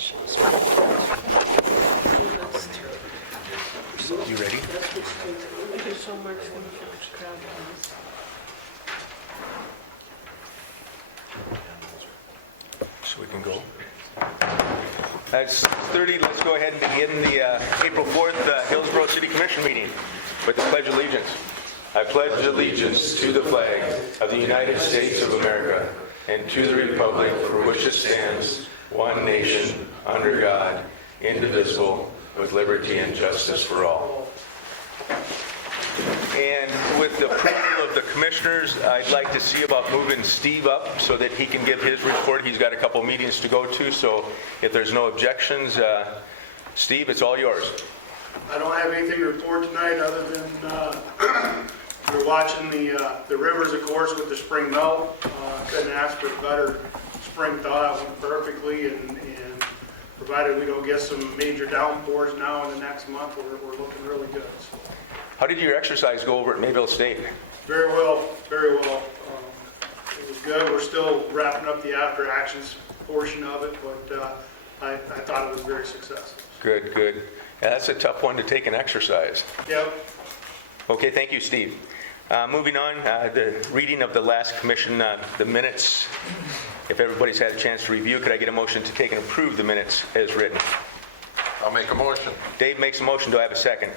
much. You ready? Okay, so Mark's gonna finish grabbing this. So we can go. That's 30. Let's go ahead and begin the April 4th Hillsboro City Commission meeting with the Pledge of Allegiance. I pledge allegiance to the flag of the United States of America and to the republic for which it stands, one nation, under God, indivisible, with liberty and justice for all. And with the approval of the commissioners, I'd like to see about moving Steve up so that he can give his report. He's got a couple meetings to go to, so if there's no objections, Steve, it's all yours. I don't have anything to report tonight other than we're watching the rivers, of course, with the spring melt. Couldn't ask for a better spring thaw. It went perfectly, and provided we don't get some major downpours now in the next month, we're looking really good. So. How did your exercise go over at Mayville State? Very well, very well. It was good. We're still wrapping up the after actions portion of it, but I thought it was very successful. Good, good. Yeah, that's a tough one to take an exercise. Yep. Okay, thank you, Steve. Moving on, the reading of the last commission, the minutes. If everybody's had a chance to review, could I get a motion to take and approve the minutes as written? I'll make a motion. Dave makes a motion. Do I have a second?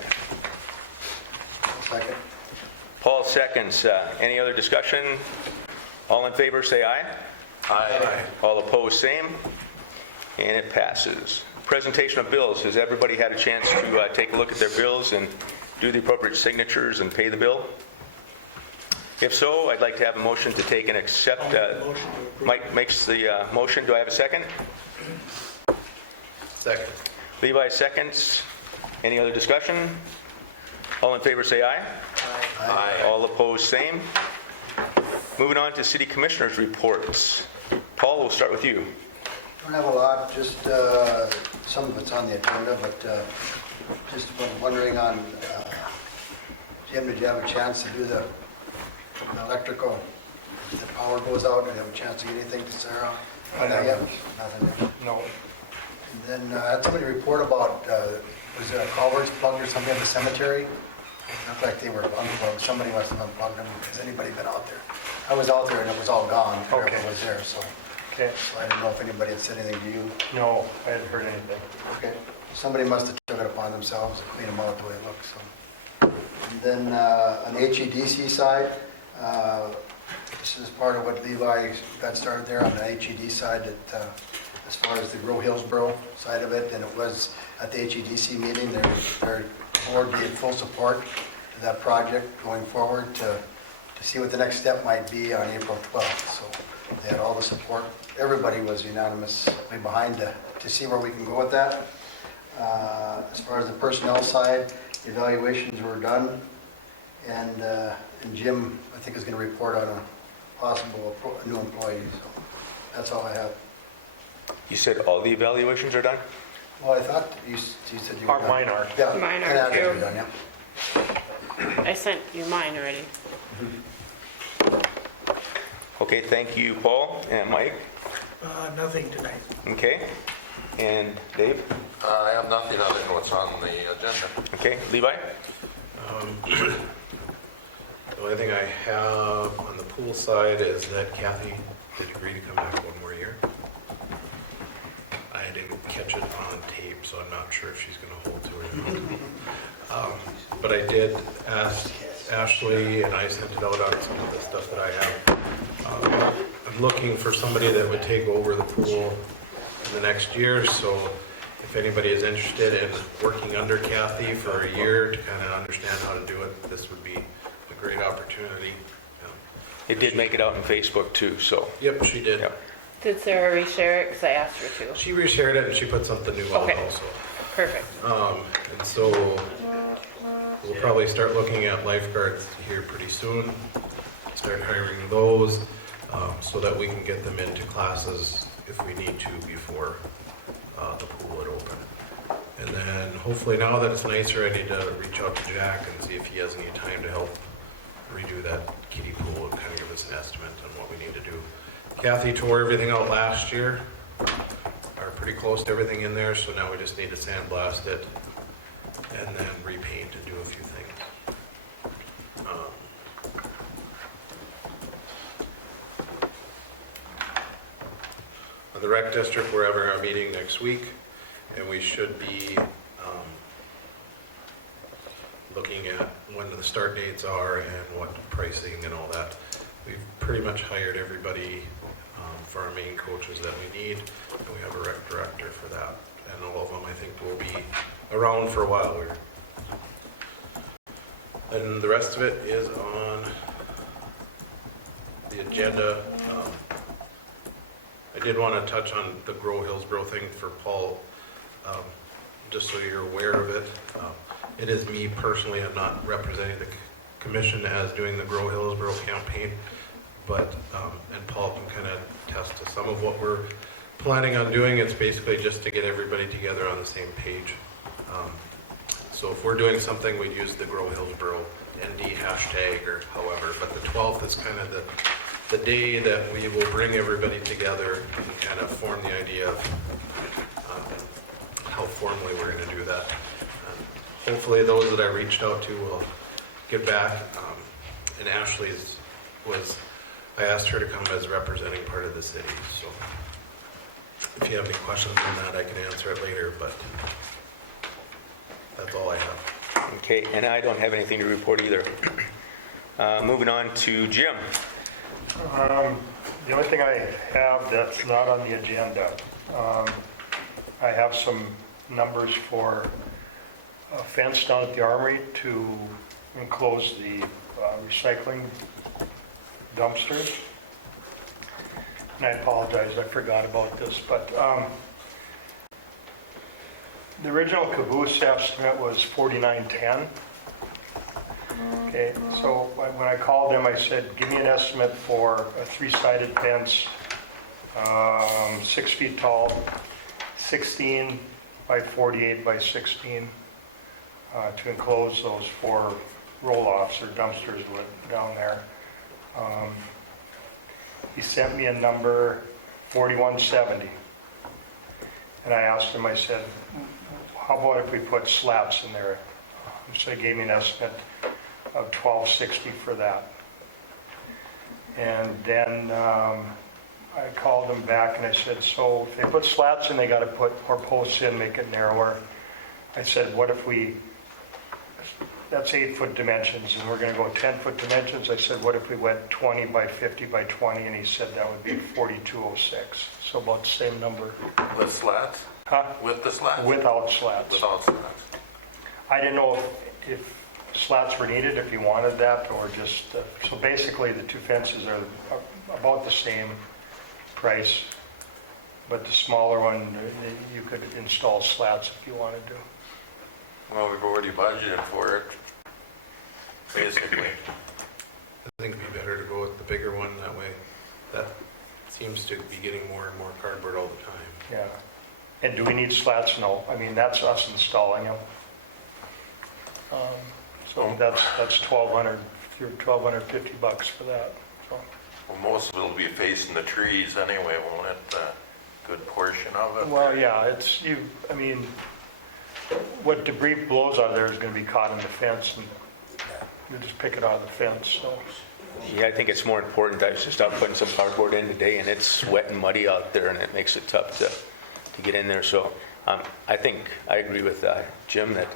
Second. Paul seconds. Any other discussion? All in favor, say aye. Aye. All opposed, same. And it passes. Presentation of bills. Has everybody had a chance to take a look at their bills and do the appropriate signatures and pay the bill? If so, I'd like to have a motion to take and accept. Mike makes the motion. Do I have a second? Second. Levi seconds. Any other discussion? All in favor say aye. Aye. All opposed, same. Moving on to city commissioners' reports. Paul, we'll start with you. Don't have a lot, just some of it's on the agenda, but just wondering on, Jim, did you have a chance to do the electrical? If the power goes out, did you have a chance to get anything to Sarah? I never. Nothing. No. And then I had somebody report about, was it a culverts plugged or something at the cemetery? It looked like they were unplugged. Somebody must have unplugged them. Has anybody been out there? I was out there and it was all gone. Okay. Whoever was there, so Okay. I didn't know if anybody had said anything to you. No, I hadn't heard anything. Okay. Somebody must have took it upon themselves to clean them out the way it looks. So. And then on the HEDC side, this is part of what Levi got started there on the HED side, that as far as the Grow Hillsboro side of it, and it was at the HEDC meeting, their board gave full support to that project going forward to see what the next step might be on April 12th. So they had all the support. Everybody was unanimously behind to see where we can go with that. As far as the personnel side, the evaluations were done, and Jim, I think, is going to report on a possible new employee. So that's all I have. You said all the evaluations are done? Well, I thought you said you were done. Mine are. Yeah, Mine are and too. you're done, yeah. I sent you mine already. Okay, thank you, Paul. And Mike? Nothing tonight. Okay. And Dave? I have nothing other than what's on the agenda. Okay. Levi? The only thing I have on the pool side is that Kathy did agree to come back one more year. I didn't catch it on tape, so I'm not sure if she's going to hold to it or not. But I did ask Ashley, and I sent it out on some of the stuff that I have. I'm looking for somebody that would take over the pool in the next year, so if anybody is interested in working under Kathy for a year to kind of understand how to do it, this would be a great opportunity. It did make it out on Facebook too, so. Yep, she did. Yep. Did Sarah reshare it? Because I asked her to. She reshared it and she put something new out Okay. also. Perfect. And so we'll probably start looking at lifeguards here pretty soon, start hiring those so that we can get them into classes if we need to before the pool would open. And then hopefully now that it's nicer, I need to reach out to Jack and see if he has any time to help redo that kiddie pool and kind of give us an estimate on what we need to do. Kathy tore everything out last year. Our pretty close to everything in there, so now we just need to sandblast it and then repaint and do a few things. The rec district, we're having our meeting next week, and we should be looking at when the start dates are and what pricing and all that. We've pretty much hired everybody for our main coaches that we need, and we have a rec director for that. And all of them, I think, will be around for a while. And the rest of it is on the agenda. I did want to touch on the Grow Hillsboro thing for Paul, just so you're aware of it. It is me personally, I'm not representing the commission as doing the Grow Hillsboro campaign, but, and Paul can kind of attest to some of what we're planning on doing. It's basically just to get everybody together on the same page. So if we're doing something, we'd use the Grow Hillsboro ND hashtag or however, but the 12th is kind of the day that we will bring everybody together and kind of form the idea of how formally we're going to do that. Hopefully those that I reached out to will get back. And Ashley's I asked her to come as representing part of the city. So if you have any questions on that, I can answer it later, but that's all I have. Okay, and I don't have anything to report either. Moving on to Jim. The only thing I have that's not on the agenda, I have some numbers for a fence down at the Armory to enclose the recycling dumpsters. And I apologize, I forgot about this, but the original caboose estimate was $49.10. Okay, so when I called them, I said, give me an estimate for a three-sided fence, 6 feet tall, 16 by 48 by 16, to enclose those 4 roll-offs or dumpsters down there. He sent me a number, $41.70. And I asked him, I said, how about if we put slats in there? So he gave me an estimate of $12.60 for that. And then I called him back and I said, so if they put slats in, they got to put more posts in, make it narrower. I said, what if that's 8-foot dimensions and we're going to go 10-foot dimensions. I said, what if we went 20 by 50 by 20? And he said that would be 4206. So about the same number. With slats? Huh? With the slats? Without slats. Without slats. I didn't know if slats were needed, if you wanted that, or just, so basically the 2 fences are about the same price, but the smaller one, you could install slats if you wanted to. Well, we've already budgeted for it, basically. I think it'd be better to go with the bigger one that way. That seems to be getting more and more cardboard all the time. Yeah. And do we need slats? No. I mean, that's us installing them. So that's $1,200, $1,250 for that. So. Well, most of it will be facing the trees anyway, won't it? A good portion of it. Well, yeah, I mean, what debris blows out of there is going to be caught in the fence, and you just pick it out of the fence, so. Yeah, I think it's more important. I was just out putting some cardboard in today, and it's wet and muddy out there, and it makes it tough to get in there. So I think I agree with Jim that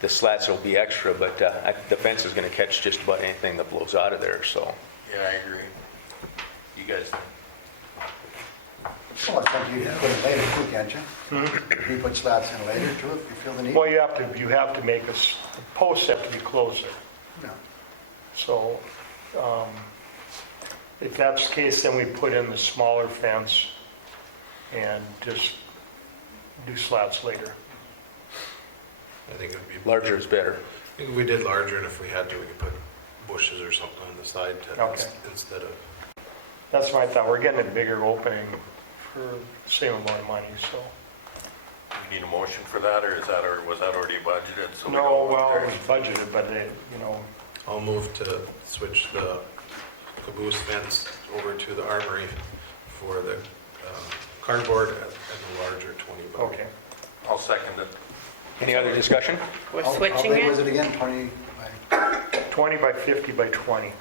the slats will be extra, but the fence is going to catch just about anything that blows out of there. So Yeah, I agree. You guys, Well, it's something you can put in later too, can't you? You put slats in later too, if you feel the need? Well, you have to make the posts have to be closer. No. So if that's the case, then we put in the smaller fence and just do slats later. I think it would be larger is better. If we did larger, and if we had to, we could put bushes or something on the side Okay. instead of. That's what I thought. We're getting a bigger opening for the same amount of money, so. you need a motion for that, or was that already budgeted? So we No, don't- well, it was budgeted, but I'll move to switch the caboose fence over to the armory for the cardboard and the larger 20 by. Okay. I'll second it. Any other discussion? We're How switching big was it. it again, 20 by? 20 by 50 by 20.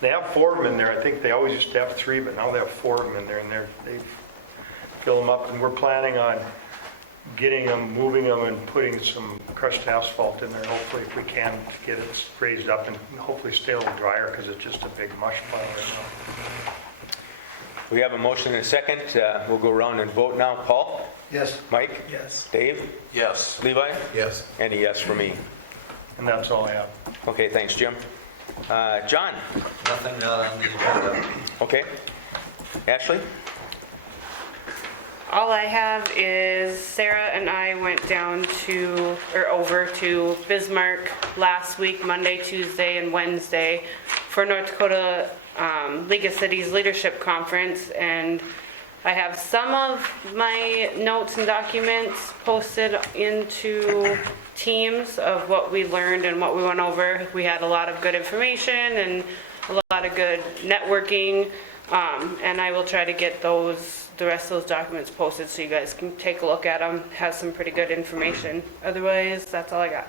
They have 4 of them in there. I think they always used to have 3, but now they have 4 of them in there, and they fill them up, and we're planning on getting them, moving them, and putting some crushed asphalt in there, hopefully, if we can, get it raised up and hopefully stay a little drier, because it's just a big mush pile right now. We have a motion and a second. We'll go around and vote now. Paul? Yes. Mike? Yes. Dave? Yes. Levi? Yes. And a yes for me. And that's all I have. Okay, thanks, Jim. John? Nothing not on the agenda. Okay. Ashley? All I have is Sarah and I went down to, or over to Bismarck last week, Monday, Tuesday, and Wednesday for North Dakota League of Cities Leadership Conference, and I have some of my notes and documents posted into Teams of what we learned and what we went over. We had a lot of good information and a lot of good networking, and I will try to get the rest of those documents posted so you guys can take a look at them. Has some pretty good information. Otherwise, that's all I got.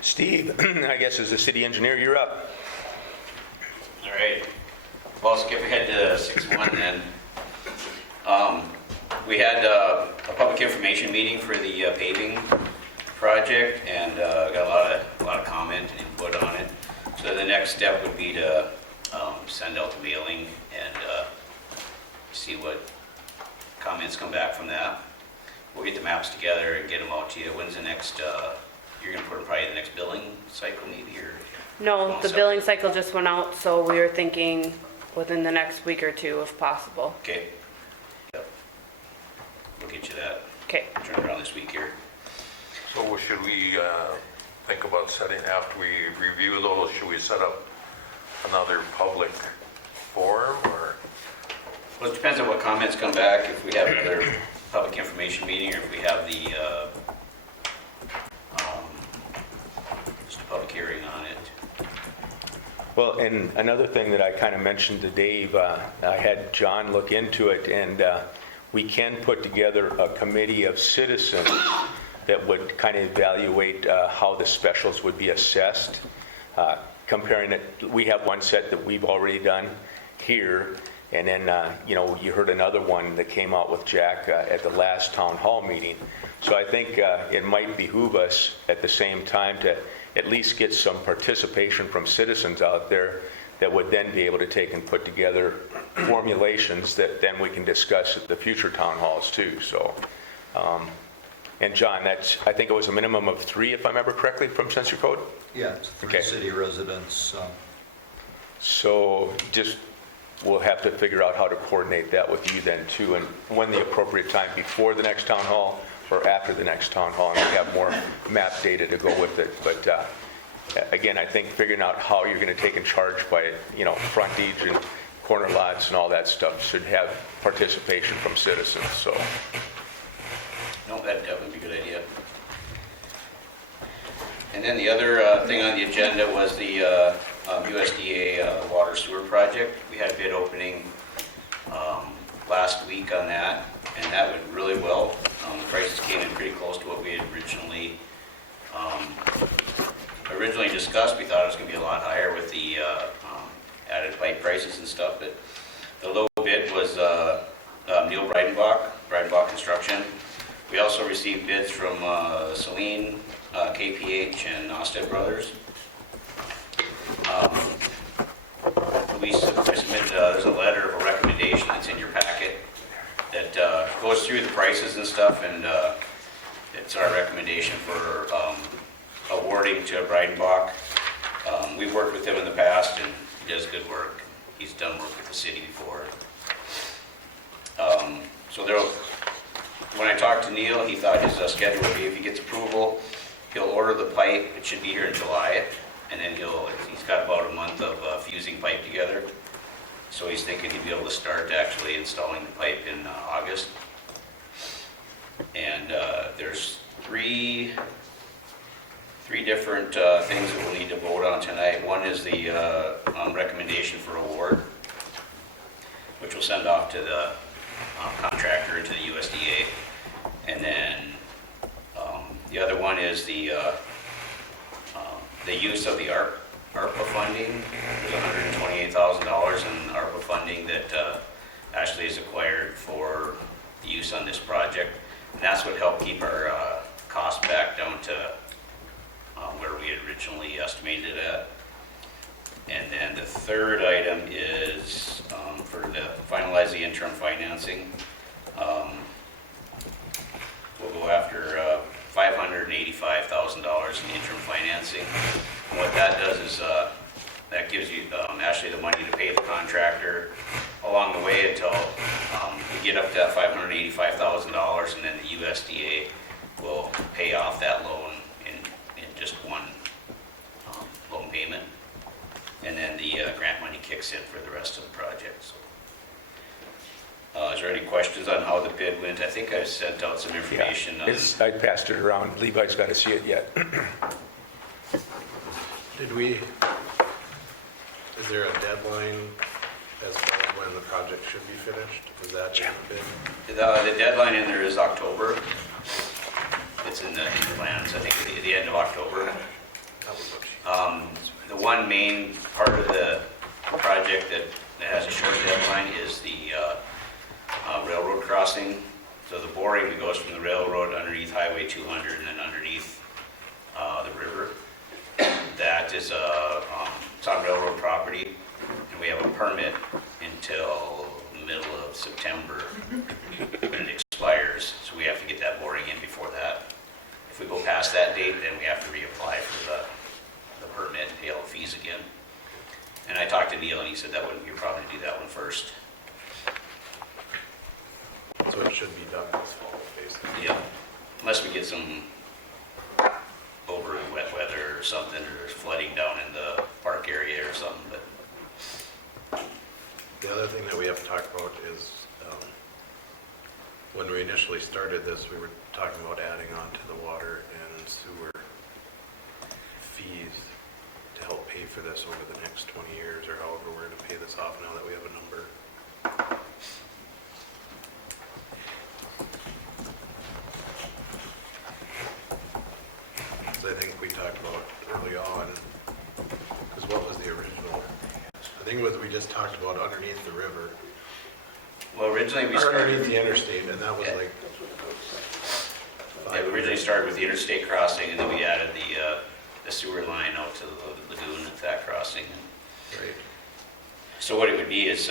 Steve, I guess as the city engineer, you're up. All right. Well, skip ahead to 6-1 then. We had a public information meeting for the paving project, and got a lot of comment and input on it. So the next step would be to send out the mailing and see what comments come back from that. We'll get the maps together and get them out to you. When's the next, you're going to put them probably the next billing cycle maybe, or? No, the billing cycle just went out, so we were thinking within the next week or two if possible. Okay. Yep. We'll get you that. Okay. Turn around this week here. So should we think about setting, after we review those, should we set up another public forum, or? Well, it depends on what comments come back, if we have another public information meeting, or if we have the, just a public hearing on it. Well, and another thing that I kind of mentioned to Dave, I had John look into it, and we can put together a committee of citizens that would kind of evaluate how the specials would be assessed. Comparing it, we have one set that we've already done here, and then, you heard another one that came out with Jack at the last town hall meeting. So I think it might behoove us at the same time to at least get some participation from citizens out there that would then be able to take and put together formulations that then we can discuss at the future town halls too. So, and John, I think it was a minimum of 3, if I remember correctly, from Census Code? Yeah, it's 3 Okay. city residents. So just, we'll have to figure out how to coordinate that with you then too, and when the appropriate time, before the next town hall or after the next town hall, and we have more map data to go with it. But again, I think figuring out how you're going to take in charge by, frontage and corner lots and all that stuff should have participation from citizens, so. No, that would be a good idea. And then the other thing on the agenda was the USDA water sewer project. We had a bid opening last week on that, and that went really well. The prices came in pretty close to what we had originally discussed. We thought it was going to be a lot higher with the added pipe prices and stuff, but the low bid was Neil Breidenbach Construction. We also received bids from Celine, KPH, and Nostad Brothers. We submitted, there's a letter of a recommendation that's in your packet that goes through the prices and stuff, and it's our recommendation for awarding to Breidenbach. We've worked with him in the past, and he does good work. He's done work with the city before. When I talked to Neil, he thought his schedule would be, if he gets approval, he'll order the pipe. It should be here in July, and then he's got about a month of fusing pipe together. So he's thinking he'd be able to start actually installing the pipe in August. And there's three different things that we'll need to vote on tonight. One is the recommendation for award, which we'll send off to the contractor into the USDA. And then the other one is the use of the ARPA funding. There's $128,000 in ARPA funding that Ashley has acquired for the use on this project. And that's what helped keep our cost back down to where we had originally estimated it at. And then the third item is for the finalize the interim financing. We'll go after $585,000 in interim financing. And what that does is that gives you Ashley the money to pay the contractor along the way until you get up to that $585,000, and then the USDA will pay off that loan in just one loan payment. And then the grant money kicks in for the rest of the project. So, is there any questions on how the bid went? I think I sent out some information. I passed it around. Levi's got to see it yet. Is there a deadline as far as when the project should be finished? Is that in the bid? The deadline in there is October. It's in the plans, I think, at the end of October. The one main part of the project that has a short deadline is the railroad crossing. So the boring that goes from the railroad underneath Highway 200 and then underneath the river, that is it's on railroad property, and we have a permit until the middle of September when it expires. So we have to get that boring in before that. If we go past that date, then we have to reapply for the permit and pay all the fees again. And I talked to Neil, and he said that you'd probably do that one first. So it should be done this fall, basically. Yeah, unless we get some over wet weather or something, or there's flooding down in the park area or something, but The other thing that we have to talk about is, when we initially started this, we were talking about adding on to the water and sewer fees to help pay for this over the next 20 years, or however we're going to pay this off now that we have a number. So I think we talked about early on, because what was the original? I think it was, we just talked about underneath the river, well, originally we or started. underneath the interstate, and that was Yeah. like. Yeah, we originally started with the interstate crossing, and then we added the sewer line out to the lagoon at that crossing. Right. So what it would be is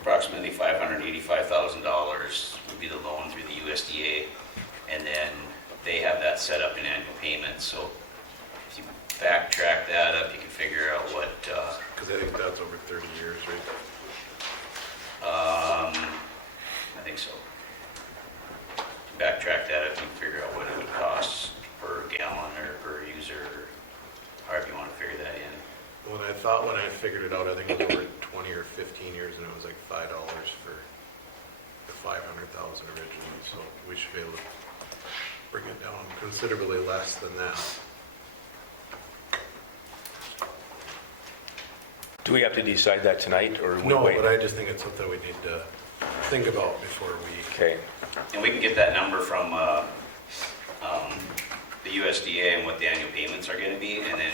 approximately $585,000 would be the loan through the USDA, and then they have that set up in annual payments. So if you backtrack that up, you can figure out what, Because I think that's over 30 years, right? I think so. Backtrack that up, you can figure out what it would cost per gallon or per user, or however you want to figure that in. When I figured it out, I think it was over 20 or 15 years, and it was like $5 for the 500,000 originally, so we should be able to bring it down considerably less than that. Do we have to decide that tonight, or we No, wait? but I just think it's something we need to think about before we. Okay. And we can get that number from the USDA and what the annual payments are going to be, and then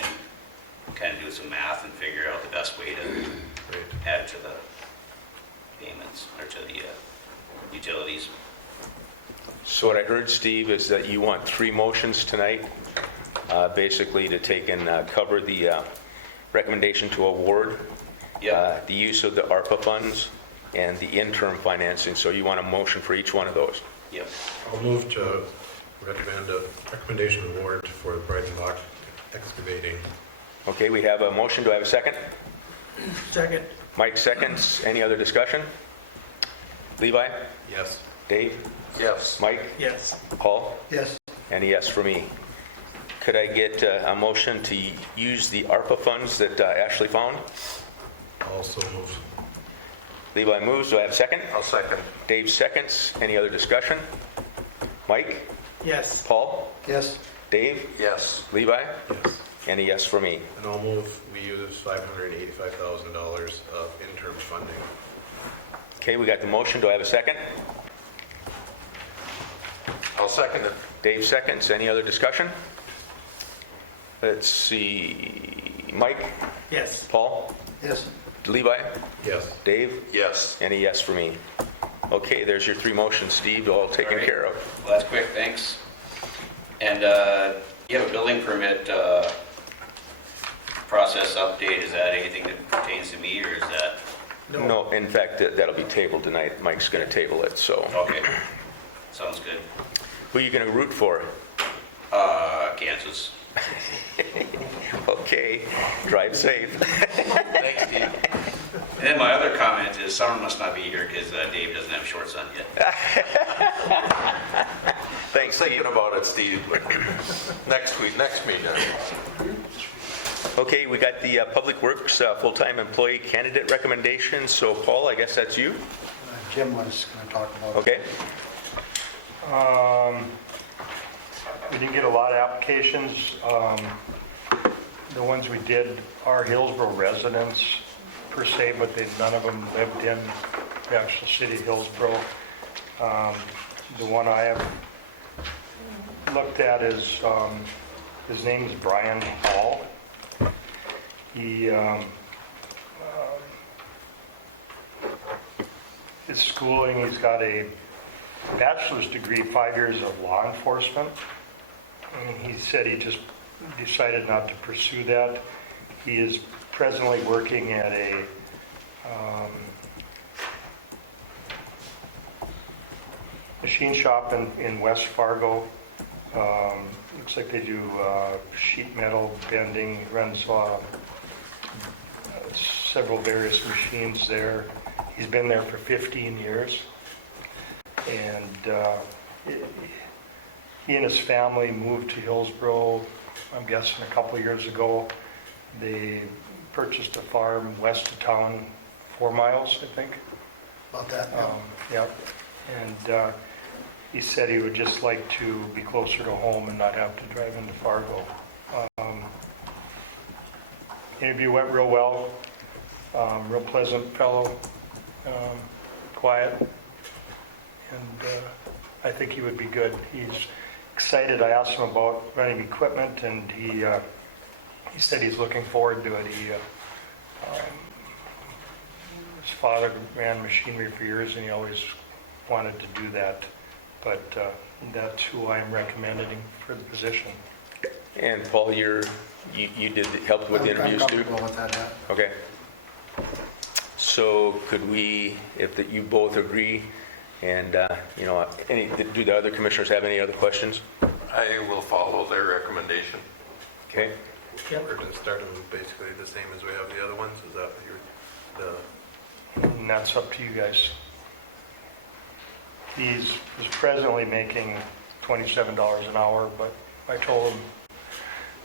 kind of do some math and figure out the best way to Right. add to the payments, or to the utilities. So what I heard, Steve, is that you want 3 motions tonight, basically to take and cover the recommendation to award Yep. the use of the ARPA funds and the interim financing. So you want a motion for each one of those? Yep. I'll move to recommend a recommendation award for Breitenbach Excavating. Okay, we have a motion. Do I have a second? Second. Mike seconds. Any other discussion? Levi? Yes. Dave? Yes. Mike? Yes. Paul? Yes. And a yes for me. Could I get a motion to use the ARPA funds that Ashley found? Also move. Levi moves. Do I have a second? I'll second. Dave seconds. Any other discussion? Mike? Yes. Paul? Yes. Dave? Yes. Levi? Yes. And a yes for me. And I'll move, we use $585,000 of interim funding Okay, we got the motion. Do I have a second? I'll second it. Dave seconds. Any other discussion? Let's see. Mike? Yes. Paul? Yes. Levi? Yes. Dave? Yes. And a yes for me. Okay, there's your 3 motions, Steve, all taken All right. care of. Well, that's quick, thanks. And you have a building permit process update. Is that anything that pertains to me, or is that? No, in fact, that'll be tabled tonight. Mike's going to table it, so. Okay, sounds good. Who are you going to root for? Kansas. Okay, drive safe. Thanks, Steve. And then my other comment is Summer must not be here because Dave doesn't have shorts on yet. Thanks, Steve. Thinking about it, Steve, but next meeting. Okay, we got the Public Works full-time employee candidate recommendations. So, Paul, I guess that's you? Jim was going to talk about it. Okay. We didn't get a lot of applications. The ones we did are Hillsboro residents per se, but none of them lived in the actual city of Hillsboro. The one I have looked at is, his name is Brian Hall. He, his schooling, he's got a bachelor's degree, 5 years of law enforcement. And he said he just decided not to pursue that. He is presently working at a machine shop in West Fargo. Looks like they do sheet metal bending, runs several various machines there. He's been there for 15 years. And he and his family moved to Hillsboro, I'm guessing a couple of years ago. They purchased a farm west of town, 4 miles, I think. About that, yeah. Yep. And he said he would just like to be closer to home and not have to drive into Fargo. Interview went real well. Real pleasant fellow, quiet, and I think he would be good. He's excited. I asked him about running equipment, and he said he's looking forward to it. His father ran machinery for years, and he always wanted to do that. But that's who I'm recommending for the position. And Paul, you did help with the interviews I'm too? comfortable with that, yeah. Okay. So could we, if you both agree, and, do the other commissioners have any other questions? I will follow their recommendation. Okay. We're going to start them basically the same as we have the other ones. Is that And that's up to you guys. He's presently making $27 an hour, but I told him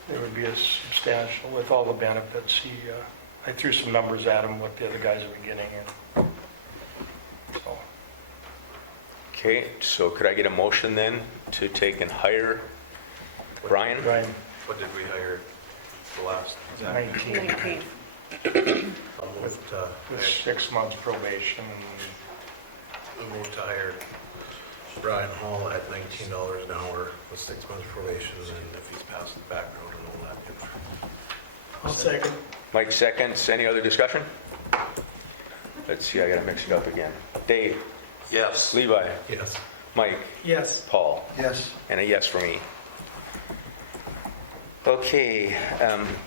there would be a substantial, with all the benefits. I threw some numbers at him, what the other guys are getting, and so. Okay, so could I get a motion then to take and hire Brian? Brian, what did we hire the last? 19, 19. with 6 months probation. We moved to hire Brian Hall at $19 an hour with 6 months probation, and if he's passed the background and all that. I'll second. Mike seconds. Any other discussion? Let's see, I gotta mix it up again. Dave, Yes. Levi, Yes. Mike, Yes. Paul, Yes. and a yes for me. Okay,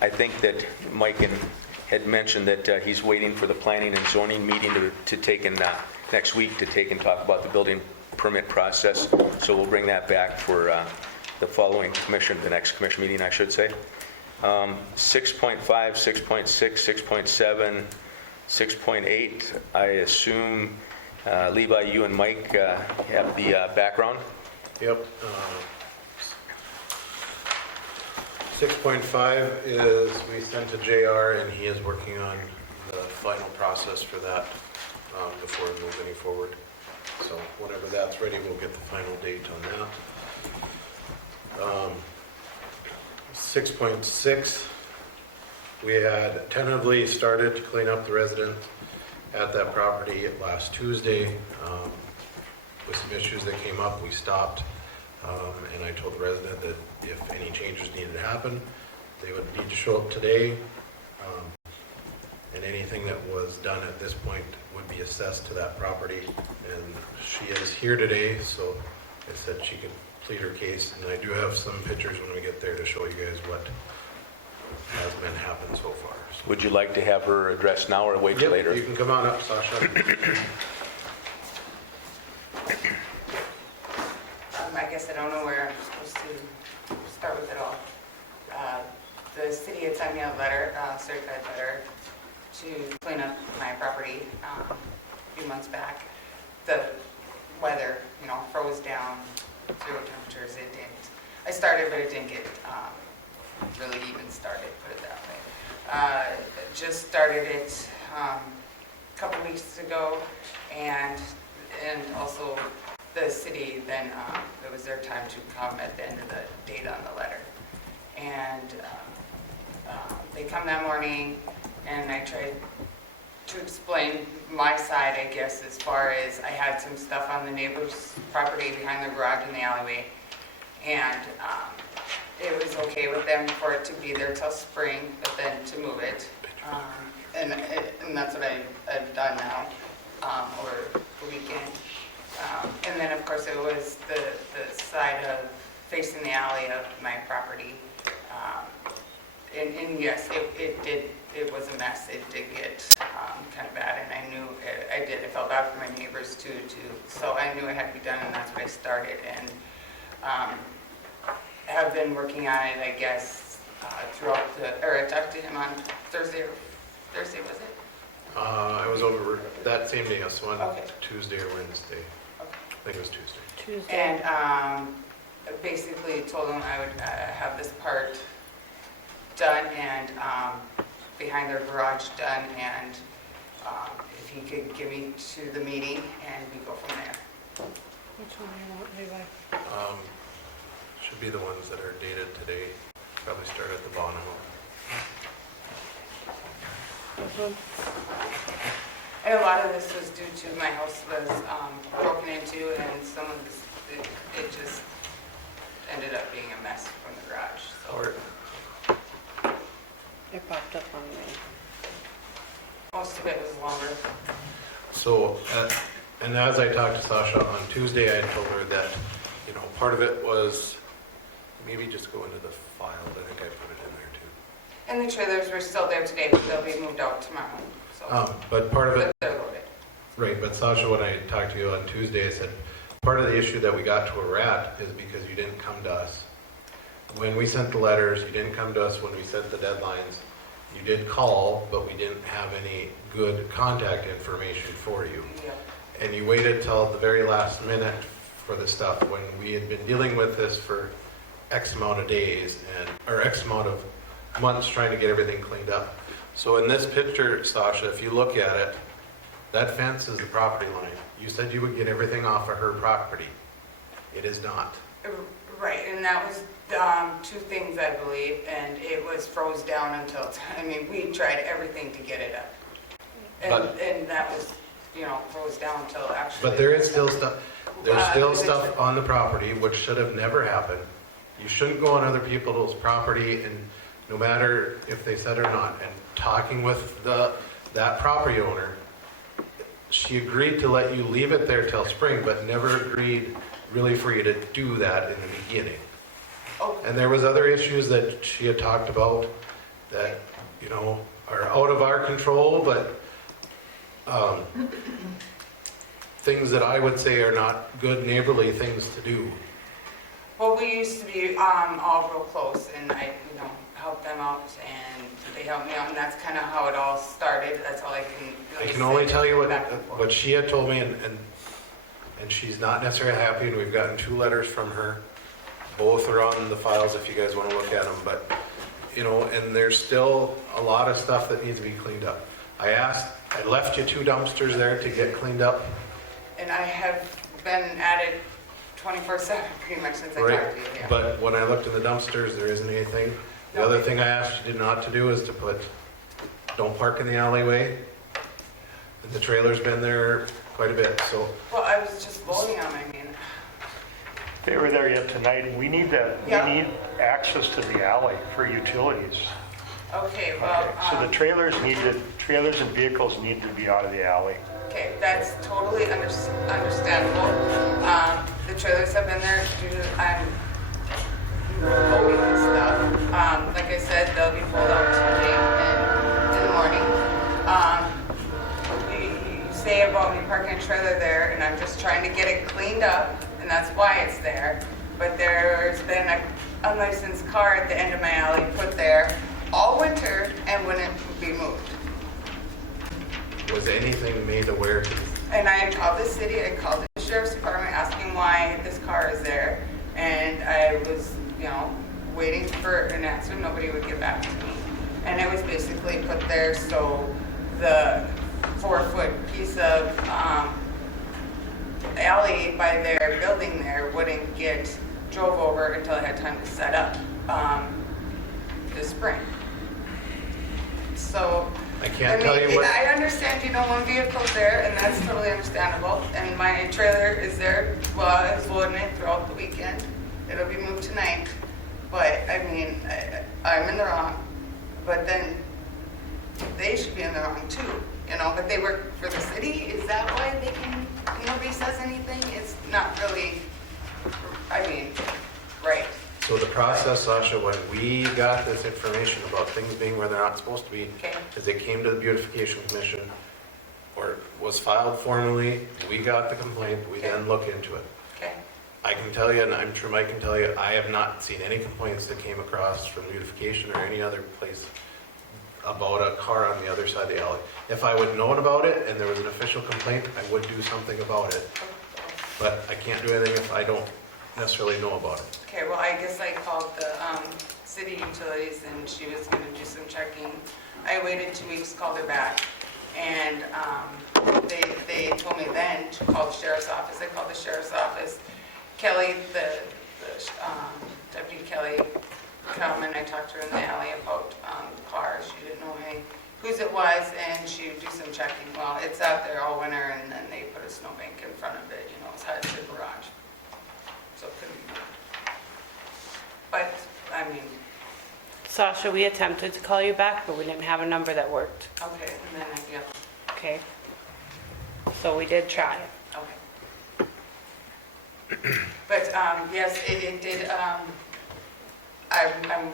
I think that Mike had mentioned that he's waiting for the planning and zoning meeting to take in next week to take and talk about the building permit process. So we'll bring that back for the following commission, the next commission meeting, I should say. 6.5, 6.6, 6.7, 6.8, I assume, Levi, you and Mike have the background? Yep. 6.5 is we sent to JR, and he is working on the final process for that before we move any forward. So whenever that's ready, we'll get the final date on that. 6.6, we had tentatively started to clean up the resident at that property last Tuesday. With some issues that came up, we stopped, and I told the resident that if any changes needed to happen, they would need to show up today. And anything that was done at this point would be assessed to that property. And she is here today, so I said she could plead her case. And I do have some pictures when we get there to show you guys what has been happened so far. So, Would you like to have her address now or wait till yep, later? you can come on up, Sasha. I guess I don't know where I'm supposed to start with it all. The city had sent me a letter, certified letter, to clean up my property a few months back. The weather, froze down, 0 temperatures. It didn't. I started, but it didn't get really even started, put it that way. Just started it a couple weeks ago, and also the city then, it was their time to come at the end of the date on the letter. And they come that morning, and I tried to explain my side, I guess, as far as I had some stuff on the neighbor's property behind their garage in the alleyway. And it was okay with them for it to be there till spring, but then to move it. And that's what I've done now over the weekend. And then, of course, it was the side of facing the alley of my property. And yes, it was a mess. It did get kind of bad, and I knew I felt bad for my neighbors too. So I knew it had to be done, and that's what I started. And have been working on it, I guess, throughout I talked to him on Thursday was it? I was over that same day, so on Okay. Tuesday or Wednesday. Okay. I think it was Tuesday. Tuesday. And basically told him I would have this part done and behind their garage done, and if he could give me to the meeting, and we go from there. Which one do you want, Levi? Should be the ones that are dated today. Probably start at the bottom. This one? And a lot of this was due to my house was broken into, and some of this, it just ended up being a mess from the garage. So It popped up on me. most of it was lumber. So, and as I talked to Sasha on Tuesday, I told her that, part of it was, maybe just go into the file, I think I put it in there too. And the trailers were still there today, but they'll be moved out tomorrow. So But part of it, they're loaded. right, but Sasha, when I talked to you on Tuesday, I said, part of the issue that we got to where we're at is because you didn't come to us. When we sent the letters, you didn't come to us when we set the deadlines. You did call, but we didn't have any good contact information for you. Yeah. And you waited till the very last minute for the stuff when we had been dealing with this for X amount of days or X amount of months trying to get everything cleaned up. So in this picture, Sasha, if you look at it, that fence is the property line. You said you would get everything off of her property. It is not. Right, and that was 2 things, I believe, and it was froze down until, we tried everything to get it up. And that was, froze down until actually. But there is still stuff, there's still stuff on the property which should have never happened. You shouldn't go on other people's property, and no matter if they said or not. And talking with that property owner, she agreed to let you leave it there till spring, but never agreed really for you to do that in the beginning. Oh. And there was other issues that she had talked about that, are out of our control, but things that I would say are not good neighborly things to do. Well, we used to be all real close, and I, helped them out, and they helped me out, and that's kind of how it all started. That's all I can really I can say. only tell you Back and forth. what she had told me, and she's not necessarily happy, and we've gotten 2 letters from her. Both are on the files if you guys want to look at them, but, and there's still a lot of stuff that needs to be cleaned up. I left you 2 dumpsters there to get cleaned up. And I have been at it 24/7 pretty much since I Right, talked to you. Yeah. but when I looked in the dumpsters, there isn't anything. The other thing I asked you not to do is to don't park in the alleyway. The trailer's been there quite a bit, so Well, I was just loading them, I mean. If they were there yet tonight, we need access to the alley for utilities. Okay, well, Okay, so the trailers and vehicles need to be out of the alley. okay, that's totally understandable. The trailers have been there due to, I'm loading and stuff. Like I said, they'll be pulled out today in the morning. You say about me parking a trailer there, and I'm just trying to get it cleaned up, and that's why it's there. But there's been an unlicensed car at the end of my alley put there all winter and wouldn't be moved. was anything made aware to And I called the city, I called the sheriff's department asking why this car is there. And I was, waiting for an answer. Nobody would get back to me. And it was basically put there so the 4-foot piece of alley by their building there wouldn't get drove over until I had time to set up this spring. So, I can't tell you what- I understand you don't want vehicles there, and that's totally understandable. And my trailer is there. Well, I was loading it throughout the weekend. It'll be moved tonight. But I mean, I'm in the wrong. But then they should be in the wrong too, But they work for the city. Is that why they can? Nobody says anything. It's not really. Right. So the process, Sasha, when we got this information about things being where they're not supposed to be, Okay. is it came to the Beautification Commission, or was filed formally, we got the complaint, we then look into it. Okay. I can tell you, and I'm sure Mike can tell you, I have not seen any complaints that came across from Beautification or any other place about a car on the other side of the alley. If I would known about it and there was an official complaint, I would do something about it. But I can't do anything if I don't necessarily know about it. Okay, well, I guess I called the city utilities and she was going to do some checking. I waited 2 weeks, called her back, and they told me then to call the sheriff's office. I called the sheriff's office. Kelly, the Deputy Kelly, come and I talked to her in the alley about the car. She didn't know whose it was, and she would do some checking. Well, it's out there all winter, and then they put a snowbank in front of it. It's had to the garage. So it couldn't be moved. But, Sasha, we attempted to call you back, but we didn't have a number that worked. okay, and then Okay. So we did try. okay. But, yes, it did, I'm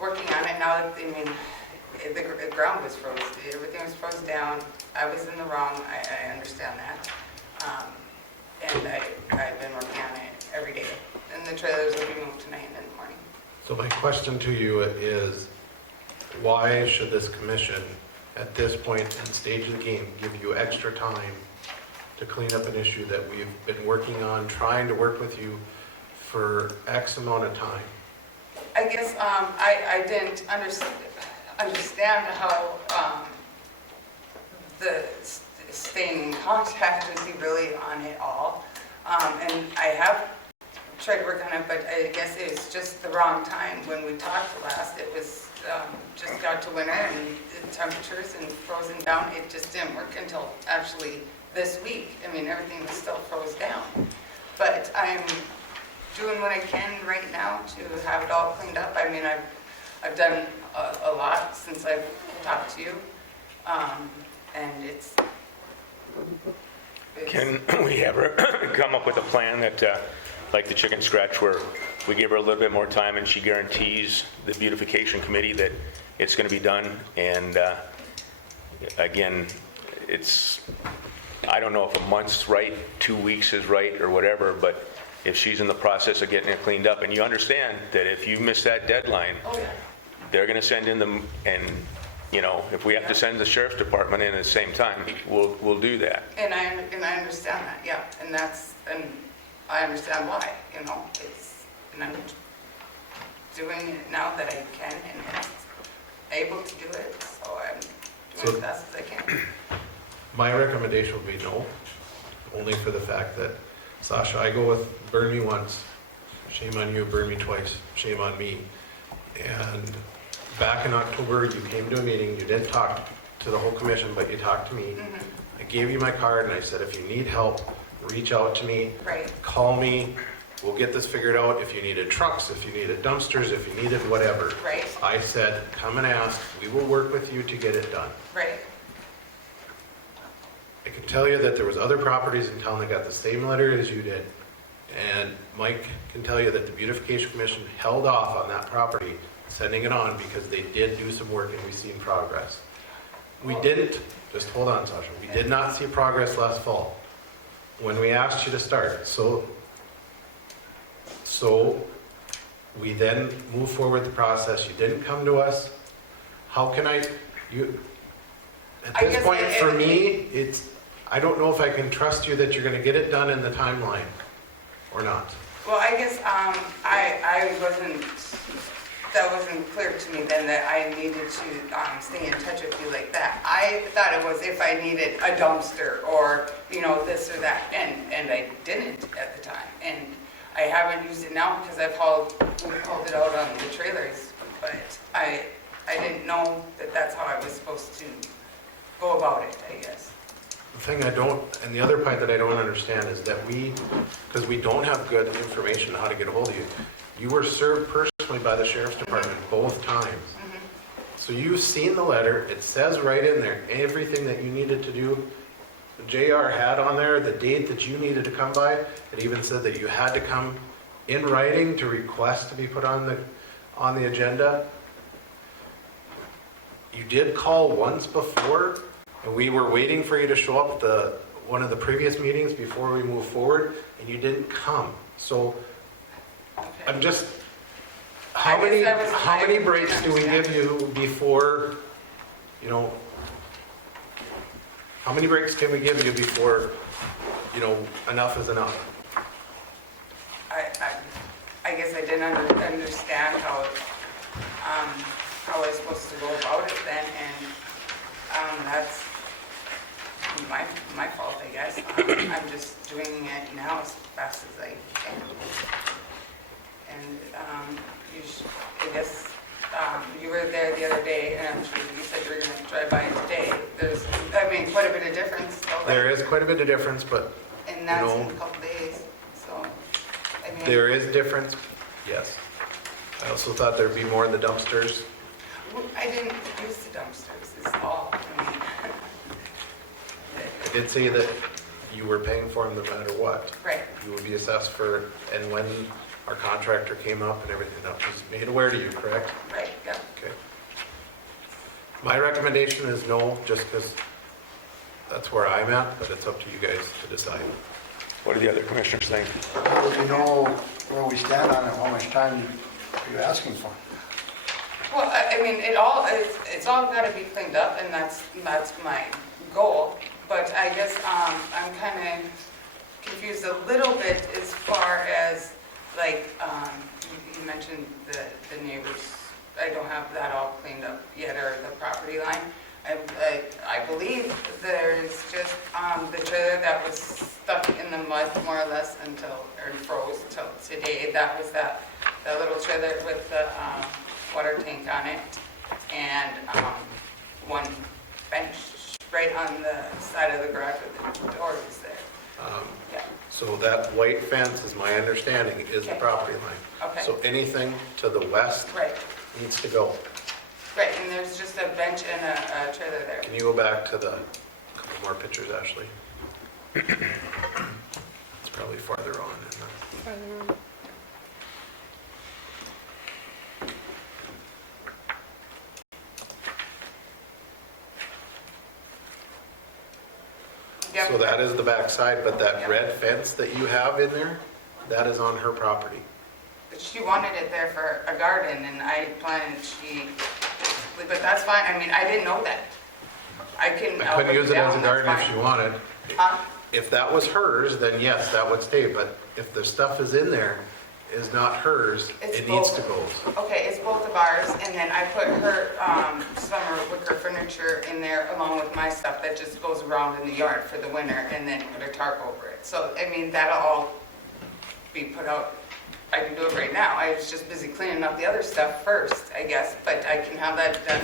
working on it now that, the ground was frozen. Everything was frozen down. I was in the wrong. I understand that. And I've been working on it every day. And the trailers will be moved tonight and in the morning. So my question to you is, why should this commission, at this point in stage of the game, give you extra time to clean up an issue that we've been working on, trying to work with you for X amount of time? I guess I didn't understand how the staying in contact was he really on it all. And I have tried to work on it, but I guess it was just the wrong time. When we talked last, it was just got to winter and the temperatures and frozen down. It just didn't work until actually this week. Everything was still frozen down. But I'm doing what I can right now to have it all cleaned up. I've done a lot since I've talked to you, and it's Can we ever come up with a plan that, like the chicken scratch, where we give her a little bit more time and she guarantees the beautification committee that it's going to be done? And again, I don't know if a month's right, 2 weeks is right, or whatever, but if she's in the process of getting it cleaned up, and you understand that if you miss that deadline, they're going to send in them, and if we have to send the sheriff's department in at the same time, we'll do that. And I understand that, yeah, and I understand why, and I'm doing it now that I can, and I'm able to do it, so I'm doing as fast as I can. My recommendation would be no, only for the fact that, Sasha, I go with burn me once, shame on you, burn me twice, shame on me. And back in October, you came to a meeting, you did talk to the whole commission, but you talked to me. I gave you my card and I said, if you need help, reach out to me. Right. Call me. We'll get this figured out. If you needed trucks, if you needed dumpsters, if you needed whatever. Right. I said, come and ask. We will work with you to get it done. Right. I can tell you that there was other properties in town that got the same letter as you did. And Mike can tell you that the Beautification Commission held off on that property, sending it on because they did do some work and we've seen progress. We didn't, just hold on, Sasha, we did not see progress last fall when we asked you to start. So we then moved forward the process. You didn't come to us. How can at I this guess point, I- for me, I don't know if I can trust you that you're gonna get it done in the timeline or not. Well, I guess, that wasn't clear to me then that I needed to stay in touch with you like that. I thought it was if I needed a dumpster or, this or that, and I didn't at the time. And I haven't used it now because we hauled it out on the trailers, but I didn't know that that's how I was supposed to go about it, I guess. The thing and the other part that I don't understand is that because we don't have good information on how to get a hold of you, you were served personally by the Sheriff's Department both times. So you've seen the letter, it says right in there, everything that you needed to do. JR had on there the date that you needed to come by. It even said that you had to come in writing to request to be put on the agenda. You did call once before, and we were waiting for you to show up at one of the previous meetings before we moved forward, and you didn't come. So I'm just, how many breaks do we give you before, how many breaks can we give you before, enough is enough? I guess I didn't understand how I was supposed to go about it then, and that's my fault, I guess. I'm just doing it now as fast as I can. And I guess you were there the other day, and I'm sure you said you were going to drive by today. There's, quite a bit of difference. So There is quite a bit of difference, but, and that's in a couple days, so, there is difference, yes. I also thought there'd be more in the dumpsters. I didn't use the dumpsters, is all. I did say that you were paying for them no matter what. Right. You would be assessed and when our contractor came up and everything, that was made aware to you, correct? Right, yeah. Okay. My recommendation is no, just because that's where I'm at, but it's up to you guys to decide. What do the other commissioners think? How do we know where we stand on it, how much time are you asking for? Well, it's all got to be cleaned up, and that's my goal. But I guess I'm kind of confused a little bit as far as, you mentioned the neighbors. I don't have that all cleaned up yet, or the property line. I believe there's just the trailer that was stuck in the mud more or less or froze till today. That was that little trailer with the water tank on it, and one bench right on the side of the garage with the doors there. Yeah. So that white fence, is my understanding, is the Okay. property line. Okay. So anything to the west Right. needs to go. Right, and there's just a bench and a trailer there. Can you go back to the couple more pictures, Ashley? It's probably farther on, isn't it? Yep. So that is the back side, but that Yep. red fence that you have in there, that is on her property. But she wanted it there for a garden, and I planned but that's fine. I didn't know that. I couldn't use it as a garden if she wanted. Huh? If that was hers, then yes, that would stay, but if the stuff is in there is not hers, It's it needs to both. go. Okay, it's both of ours, and then I put her summer wicker furniture in there along with my stuff that just goes around in the yard for the winter, and then put a tarp over it. So, that'll all be put out. I can do it right now. I was just busy cleaning up the other stuff first, I guess, but I can have that done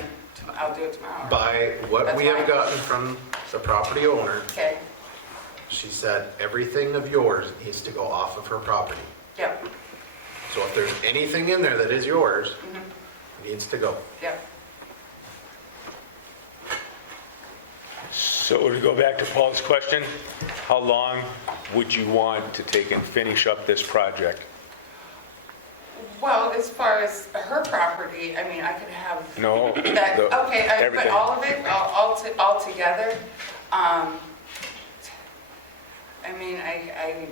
I'll do it tomorrow. By what That's we have fine. gotten from the property owner, Okay, she said everything of yours needs to go off of her property. yep, So if there's anything in there that is yours, mhm, it needs to go. yep. So to go back to Paul's question, how long would you want to take and finish up this project? Well, as far as her property, I mean, I could have No, that, okay, but everything. all of it, all together, I mean, I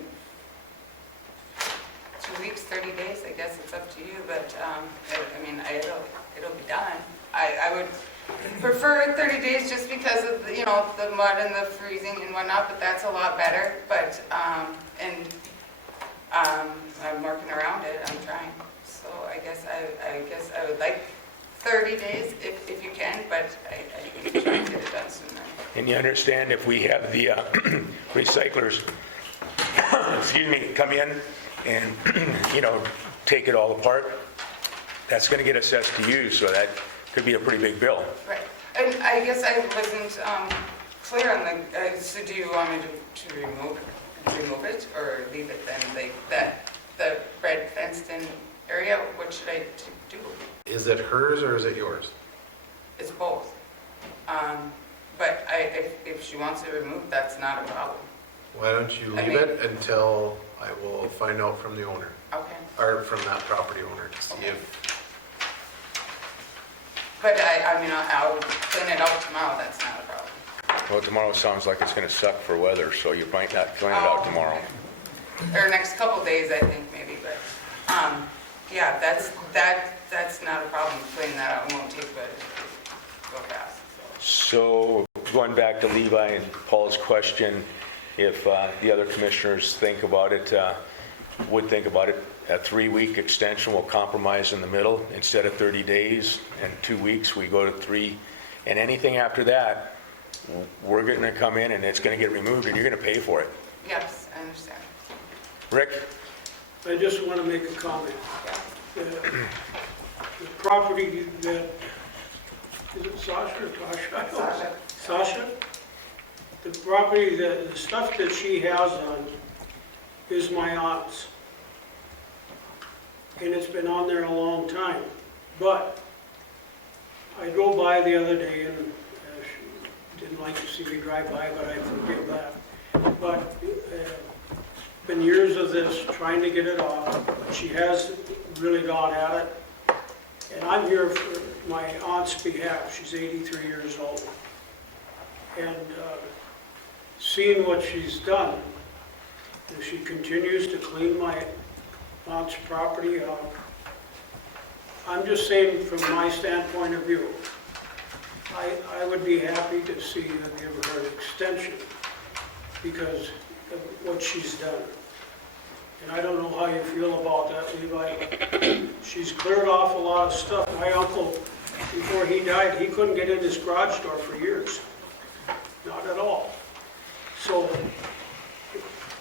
2 weeks, 30 days, I guess it's up to you, but, I mean, it'll be done. I would prefer 30 days just because of, the, you know, the mud and the freezing and whatnot, but that's a lot better, but, and, I'm working around it, I'm trying. So I guess I would like 30 days if you can, but I can try and get it done sooner. And you understand if we have the recyclers, excuse me, come in and, you know, take it all apart, that's going to get assessed to you, so that could be a pretty big bill. Right, and I guess I wasn't clear on the, so do you want me to remove it or leave it then, like that, the red fenced in area, what should I do? Is it hers or is it yours? It's both. But if she wants it removed, that's not a problem. Why don't you I leave mean- it until I will find out from the owner, Okay. or from that property owner to see Okay. if, But I mean, I'll clean it up tomorrow, that's not a problem. Well, tomorrow sounds like it's going to suck for weather, so you might not clean it out Oh, tomorrow. okay. Or next couple days, I think, maybe, but, yeah, that's not a problem, cleaning that out, it won't take but go fast, so. So going back to Levi and Paul's question, if the other commissioners think about it, would think about it, a 3-week extension will compromise in the middle. Instead of 30 days and 2 weeks, we go to 3. And anything after that, we're going to come in and it's going to get removed and you're going to pay for it. Yes, I understand. Rick? I just want to make a comment. Yeah. The property that, is it Sasha or Tasha? Sasha. Sasha? The property, the stuff that she has on is my aunt's. And it's been on there a long time. But I drove by the other day and she didn't like to see me drive by, but I forgive that. But been years of this, trying to get it off. But she has really gone at it. And I'm here for my aunt's behalf. She's 83 years old. And seeing what she's done, if she continues to clean my aunt's property up, I'm just saying from my standpoint of view, I would be happy to see her give her an extension because of what she's done. And I don't know how you feel about that, Levi. She's cleared off a lot of stuff. My uncle, before he died, he couldn't get in his garage door for years. Not at all. So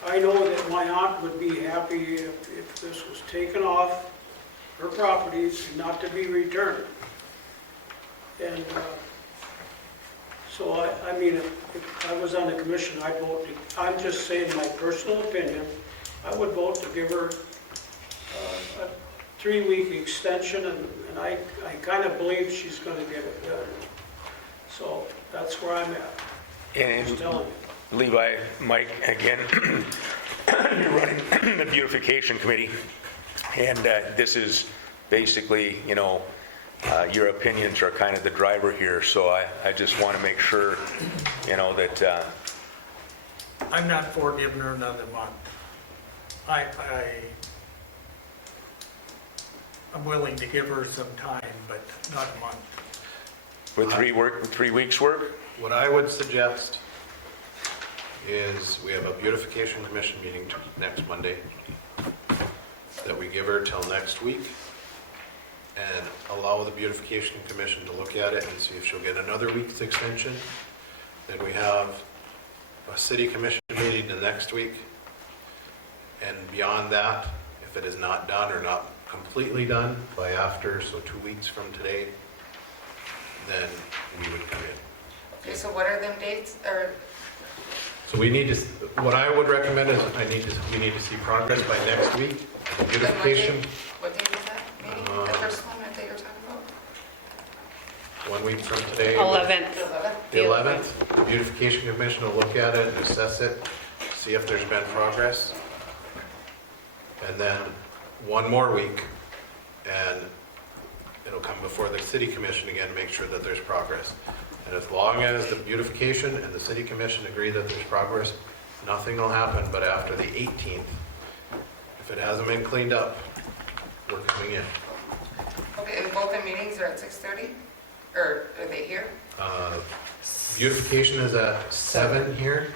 I know that my aunt would be happy if this was taken off her properties and not to be returned. And so I mean, if I was on the commission, I'd vote, I'm just saying my personal opinion, I would vote to give her a 3-week extension, and I kind of believe she's going to get it done. So that's where I'm at. And Just telling you. Levi, Mike, again, you're running the beautification committee, and this is basically, you know, your opinions are kind of the driver here, so I just want to make sure, you know, that, I'm not for giving her another month. I'm willing to give her some time, but not a month. with 3 weeks' work? what I would suggest is we have a beautification commission meeting next Monday, that we give her till next week and allow the beautification commission to look at it and see if she'll get another week's extension. Then we have a city commission meeting the next week. And beyond that, if it is not done or not completely done by after, so 2 weeks from today, then we would come in. Okay, so what are them dates, or, So we need to, what I would recommend is we need to see progress by next week. The beautification, what date is that meeting? The first one that you were talking about? 1 week from today. 11th. The 11th? The 11th, the beautification commission will look at it and assess it, see if there's been progress. And then 1 more week, and it'll come before the city commission again to make sure that there's progress. And as long as the beautification and the city commission agree that there's progress, nothing will happen, but after the 18th, if it hasn't been cleaned up, we're coming in. Okay, and both the meetings are at 6:30? Or are they here? Beautification is at 7 here,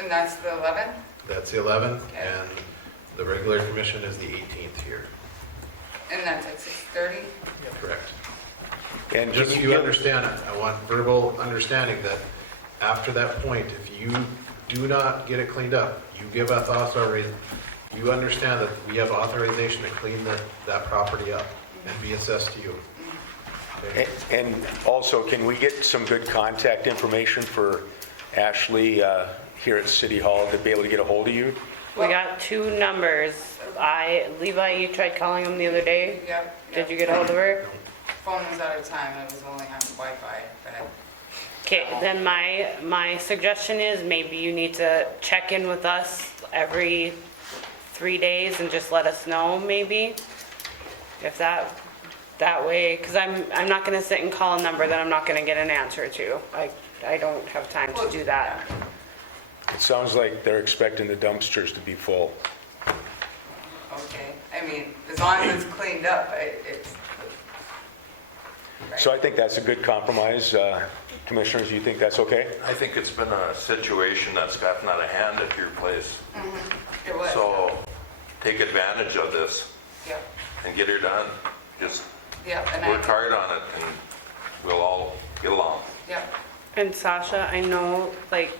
And that's the 11th? that's the 11th, Okay. and the regular commission is the 18th here. And that's at 6:30? Correct. And Just so can you give- understand, I want verbal understanding that after that point, if you do not get it cleaned up, you give us authorization, you understand that we have authorization to clean that property up and be assessed to you. Okay? And also, can we get some good contact information for Ashley here at City Hall to be able to get a hold of you? We got 2 numbers. Levi, you tried calling him the other day. Yep. Did you get a hold of her? Phone was out of time, it was only on Wi-Fi, but Okay, then my suggestion is maybe you need to check in with us every 3 days and just let us know, maybe. If that way, because I'm not gonna sit and call a number that I'm not gonna get an answer to. I don't have time to do that. It sounds like they're expecting the dumpsters to be full. okay. I mean, as long as it's cleaned up, it's... So I think that's a good compromise. Commissioners, you think that's okay? I think it's been a situation that's gotten out of hand at your place. It was. So take advantage of this Yep, and get her done. Just yep, and work hard on it and we'll all get along. Yep, And Sasha, I know, like,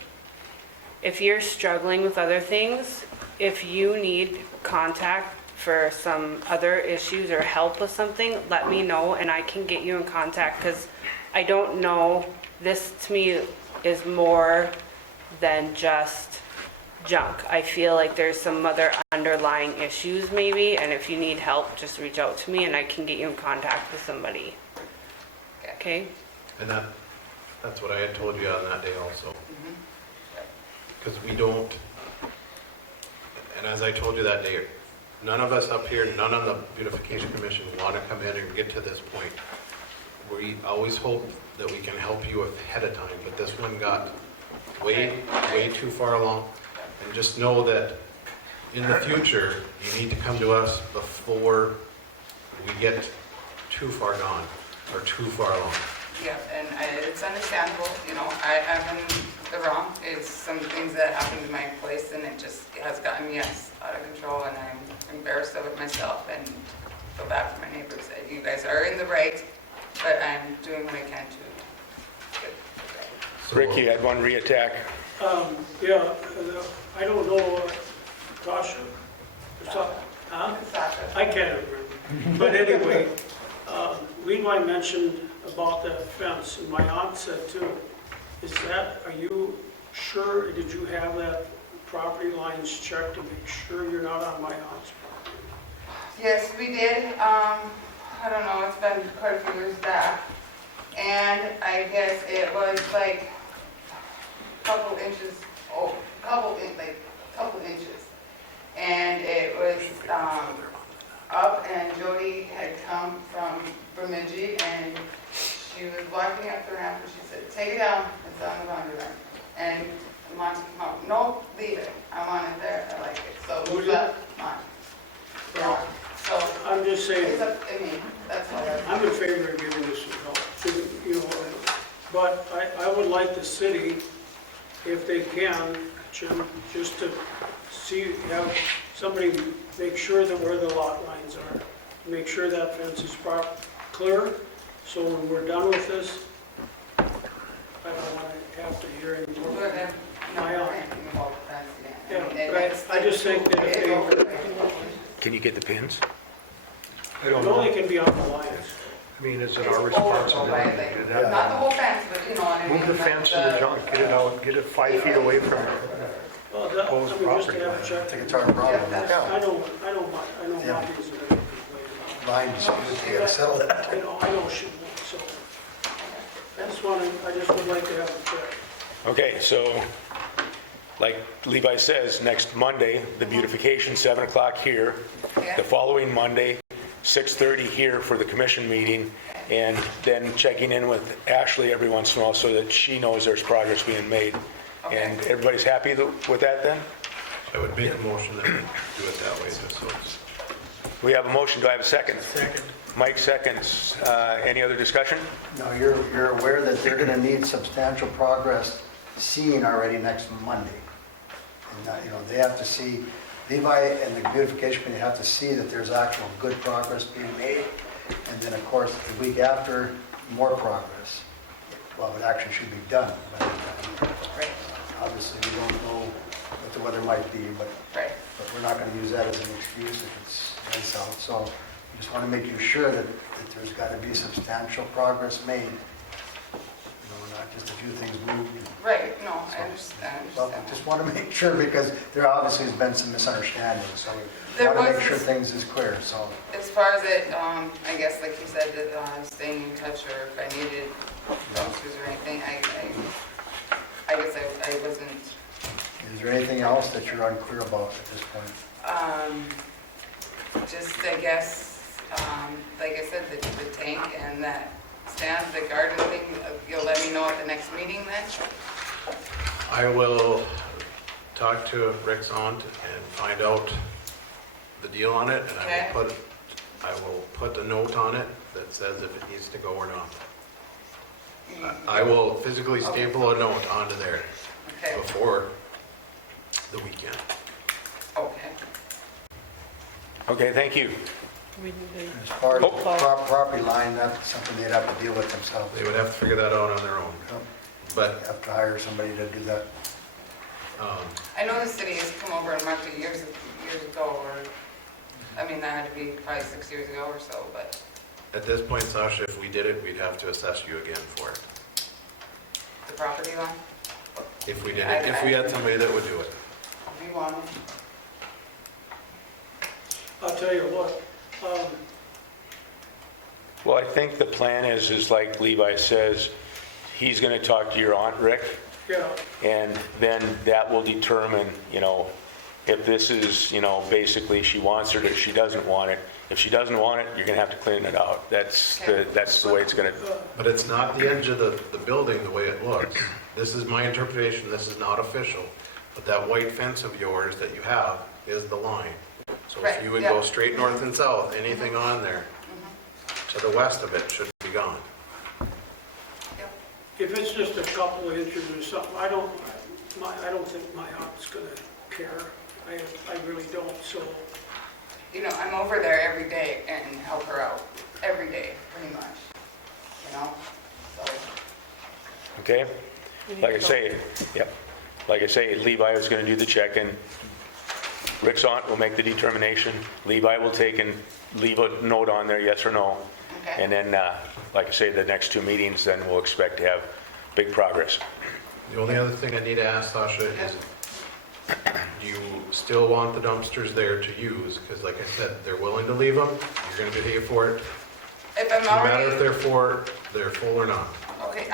if you're struggling with other things, if you need contact for some other issues or help with something, let me know and I can get you in contact, because I don't know, this to me is more than just junk. I feel like there's some other underlying issues maybe, and if you need help, just reach out to me and I can get you in contact with somebody. Okay? And that's what I had told you on that day also. Because we don't, and as I told you that day, none of us up here, none of the beautification commission want to come in and get to this point. We always hope that we can help you ahead of time, but this one got way too far along. And just know that in the future, you need to come to us before we get too far gone or too far along. yep, and it's understandable, you know, I'm in the wrong. It's some things that happened in my place and it just has gotten me out of control and I'm embarrassed of it myself and feel bad for my neighbors. You guys are in the right, but I'm doing what I can to get it right. So- Rick, you had one reattack. Yeah, I don't know, Tasha, huh? Sasha? I can't remember. But anyway, Levi mentioned about that fence, and my aunt said too, are you sure, did you have that property lines checked to make sure you're not on my aunt's property? Yes, we did. I don't know, it's been quite a few years back. And I guess it was like a couple inches, couple inches. And it was up and Jody had come from Bemidji and she was walking up the ramp and she said, take it down, it's on the boundary line. And Monty came out, no, leave it, I want it there, I like it. So we left mine. So I'm just saying, it's up, I mean, that's all I... I'm in favor of giving this some help, you know, but I would like the city, if they can, Jim, just to have somebody make sure that where the lot lines are, make sure that fence is clear, so when we're done with this, I don't want to have to hear any more. We're gonna- no, My we're aunt. gonna involve the fence again. Yeah, I mean, but that's- I just think that if they, Can you get the pins? it only can be on the lines. mean, is it It's our over, responsibility to like, do that? not the whole fence, but you know what I mean? Move the like fence and the junk, get it out, get it 5 feet away from it. Well, that, I Proposed mean, just property to have line. a check. I think it's our problem. Yeah, that's- I know Yeah. Monty's are gonna complain. Lines, we gotta settle that. I know she won't, so. I just would like to have a check. Okay, so like Levi says, next Monday, the beautification, 7 o'clock here. Yeah. The following Monday, 6:30 here for the commission meeting, and then checking in with Ashley every once in a while so that she knows there's progress being made. And everybody's happy with that then? I would make a motion that we do it that way, just so it's... We have a motion, do I have a second? Second. Mike seconds. Any other discussion? No, you're aware that they're gonna need substantial progress seen already next Monday. And that, they have to see, Levi and the beautification committee have to see that there's actual good progress being made. And then, of course, the week after, more progress. Well, it actually should be done. Right, Obviously, we don't know what the weather might be, but right. we're not gonna use that as an excuse if it's nice out. So we just wanna make you sure that there's gotta be substantial progress made. Not just a few things moved. Right, no, I understand. Well, just want to make sure because there obviously has been some misunderstanding, so we There want to was make sure this- things is clear, so. As far as it, I guess like you said, that staying in touch or if I needed dumpsters or anything, I guess I wasn't, Is there anything else that you're unclear about at this point? just I guess, like I said, the tank and that stand, the garden thing, you'll let me know at the next meeting then? I will talk to Rick's aunt and find out the deal on it, and Okay. I will put a note on it that says if it needs to go or not. I will physically staple a note onto there Okay, before the weekend. okay. Okay, thank you. As far as Oh. the property line, that's something they'd have to deal with themselves. They would have to figure that out on their own. But Have to hire somebody to do that. I know the city has come over and marked it years ago, or, I mean, that had to be probably 6 years ago or so, but, at this point, Sasha, if we did it, we'd have to assess you again for it. the property line, If we did it, if we had somebody that would do it. if you want it. I'll tell you what, Well, I think the plan is like Levi says, he's going to talk to your aunt, Rick, yeah, and then that will determine, if this is, basically she wants it or she doesn't want it. If she doesn't want it, you're going to have to clean it out. That's the way it's going to, But it's not the edge of the building the way it looks. This is my interpretation, this is not official. But that white fence of yours that you have is the line. So if Right, you would yeah. go straight north and south, anything on there to the west of it should be gone. if it's just a couple of inches or something, I don't think my aunt's gonna care. I really don't, so, I'm over there every day and help her out, every day, pretty much, so. okay? Like I say, Levi is going to do the check-in. Rick's aunt will make the determination. Levi will take and leave a note on there, yes or no. Okay. And then, like I say, the next 2 meetings, then we'll expect to have big progress. The only other thing I need to ask Sasha is, do you still want the dumpsters there to use? Because like I said, they're willing to leave them, you're gonna pay for it. If I'm No matter if already, they're full or not. okay,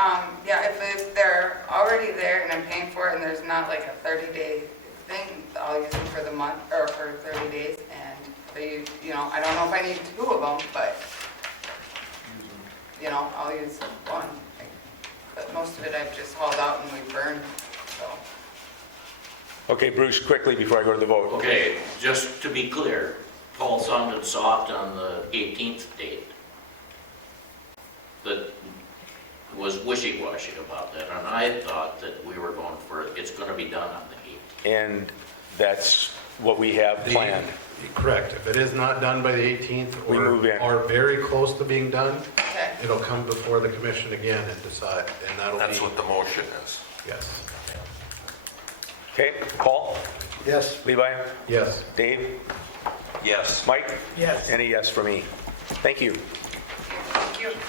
yeah, if they're already there and I'm paying for it and there's not like a 30-day thing, I'll use them for the month, or for 30 days, and they, I don't know if I need 2 of them, but, I'll use one. But most of it I've just hauled out and we burned, so. Okay, Bruce, quickly before I go to the vote. Okay, just to be clear, Paul sounded soft on the 18th date. That was wishy-washy about that, and I thought that we were going for, it's going to be done on the 18th. And that's what we have planned. Correct. If it is not done by the 18th We move in. or very close to being done, Okay, it'll come before the commission again and decide, and that'll be... That's what the motion is. Yes. Okay, Paul, Yes, Levi, Yes. Dave, Yes. Mike? yes. Any yes for me? Thank you. Thank you.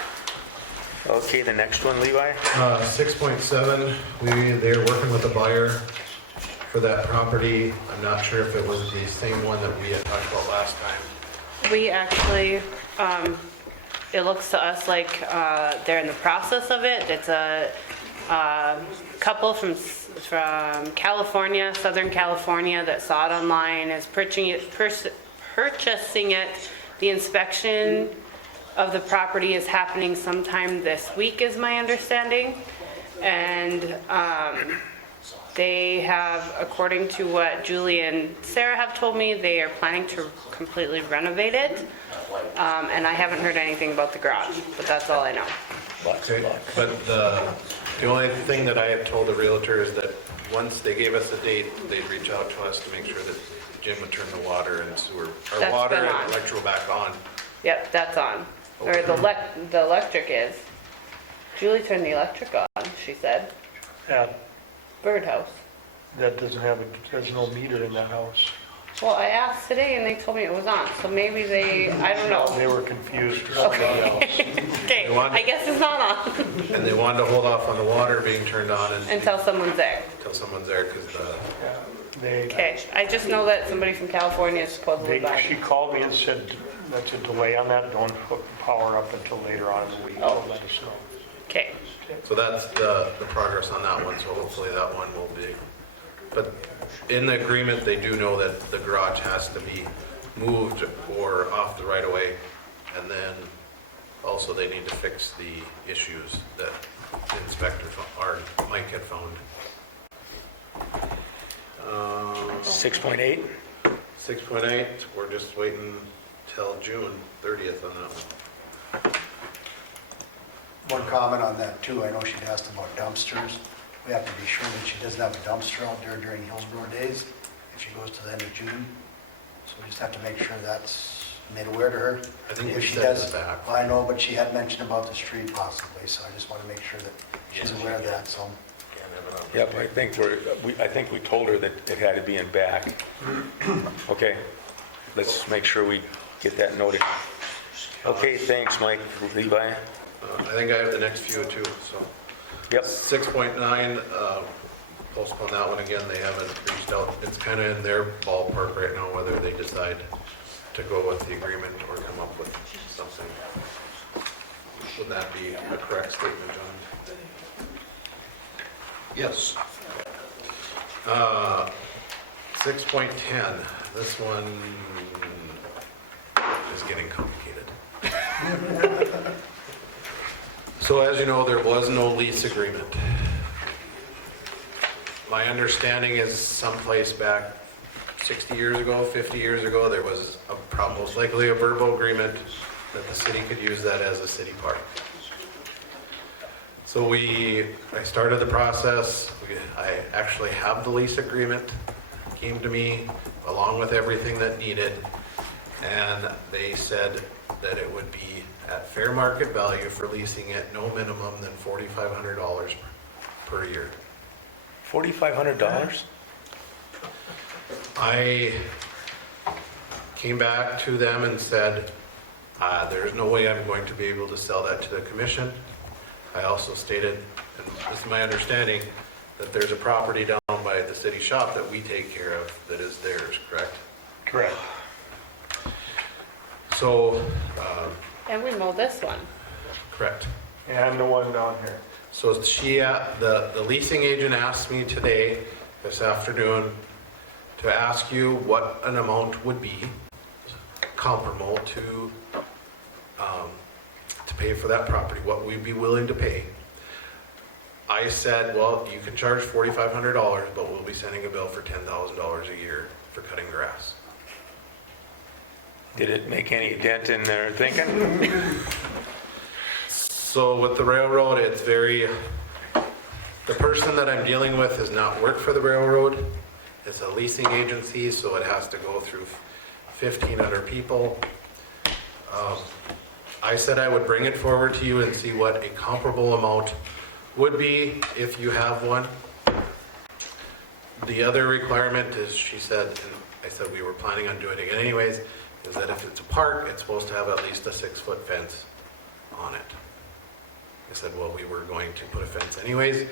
Okay, the next one, Levi? 6.7, they're working with a buyer for that property. I'm not sure if it was the same one that we had talked about last time. We actually, it looks to us like they're in the process of it. It's a couple from California, Southern California, that saw it online, is purchasing it. The inspection of the property is happening sometime this week, is my understanding. And they have, according to what Julie and Sarah have told me, they are planning to completely renovate it. And I haven't heard anything about the garage, but that's all I know. Okay, but the only thing that I had told the realtor is that once they gave us a date, they'd reach out to us to make sure that Jim would turn the water and sewer, or That's water been and on. electrical back on. Yep, that's on. Or the electric is. Julie turned the electric on, she said. That, Birdhouse. that doesn't have, there's no meter in that house. Well, I asked today and they told me it was on, so maybe they, I don't know. They were confused or something else. Okay, I guess it's not on And they wanted to hold off on the water being turned on until someone's there. until someone's there, because Yeah, They, Okay, I just know that somebody from California is supposedly she buying. called me and said, that's a delay on that, don't hook the power up until later on in the week, Oh. let us know. Okay, so that's the progress on that one, so hopefully that one will be. But in the agreement, they do know that the garage has to be moved or off the right of way. And then also they need to fix the issues that the inspector, or Mike had found. 6.8? 6.8, we're just waiting till June 30th on that one. One comment on that too, I know she'd asked about dumpsters. We have to be sure that she doesn't have a dumpster out there during Hillsboro days, if she goes to the end of June. So we just have to make sure that's made aware to her. I think If we she said does, that. I know, but she had mentioned about the street possibly, so I just want to make sure that she's aware of that, so. Yep, I think we told her that it had to be in back. Okay, let's make sure we get that noted. Okay, thanks, Mike. Levi? I think I have the next few too, so. Yep. 6.9, postpone that one again, they haven't reached out. It's kind of in their ballpark right now, whether they decide to go with the agreement or come up with something. Would that be a correct statement, John? Yes. 6.10, this one is getting complicated. So as you know, there was no lease agreement. My understanding is someplace back 60 years ago, 50 years ago, there was most likely a verbal agreement that the city could use that as a city park. So I started the process. I actually have the lease agreement, came to me along with everything that needed, and they said that it would be at fair market value for leasing it, no minimum than $4,500 per year. $4,500? I came back to them and said, there's no way I'm going to be able to sell that to the commission. I also stated, and this is my understanding, that there's a property down by the city shop that we take care of that is theirs, correct? Correct. So, and we mow this one. correct. And I'm the one down here. So the leasing agent asked me today, this afternoon, to ask you what an amount would be comparable to pay for that property, what we'd be willing to pay. I said, well, you can charge $4,500, but we'll be sending a bill for $10,000 a year for cutting grass. Did it make any dent in their thinking? So with the railroad, it's the person that I'm dealing with has not worked for the railroad. It's a leasing agency, so it has to go through 1,500 people. I said I would bring it forward to you and see what a comparable amount would be if you have one. The other requirement is, she said, and I said we were planning on doing it anyways, is that if it's a park, it's supposed to have at least a 6-foot fence on it. I said, well, we were going to put a fence anyways.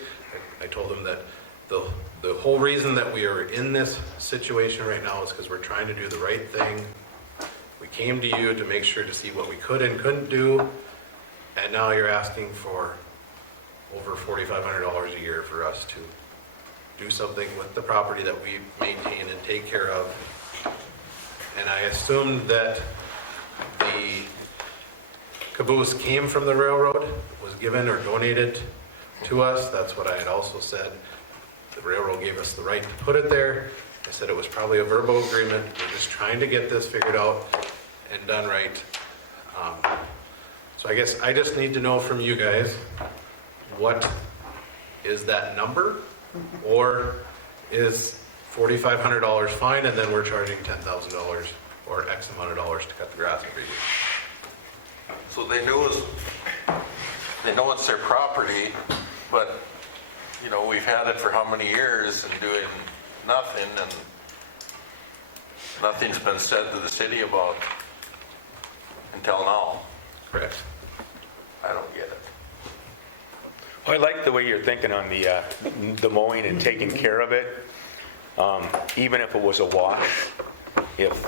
I told him that the whole reason that we are in this situation right now is because we're trying to do the right thing. We came to you to make sure to see what we could and couldn't do, and now you're asking for over $4,500 a year for us to do something with the property that we maintain and take care of. And I assumed that the caboose came from the railroad, was given or donated to us. That's what I had also said. The railroad gave us the right to put it there. I said it was probably a verbal agreement. We're just trying to get this figured out and done right. So I guess I just need to know from you guys, what is that number? Or is $4,500 fine and then we're charging $10,000 or X amount of dollars to cut the grass every year? So they know it's their property, but, you know, we've had it for how many years and doing nothing, and nothing's been said to the city about until now. Correct. I don't get it. I like the way you're thinking on the mowing and taking care of it. Even if it was a wash, if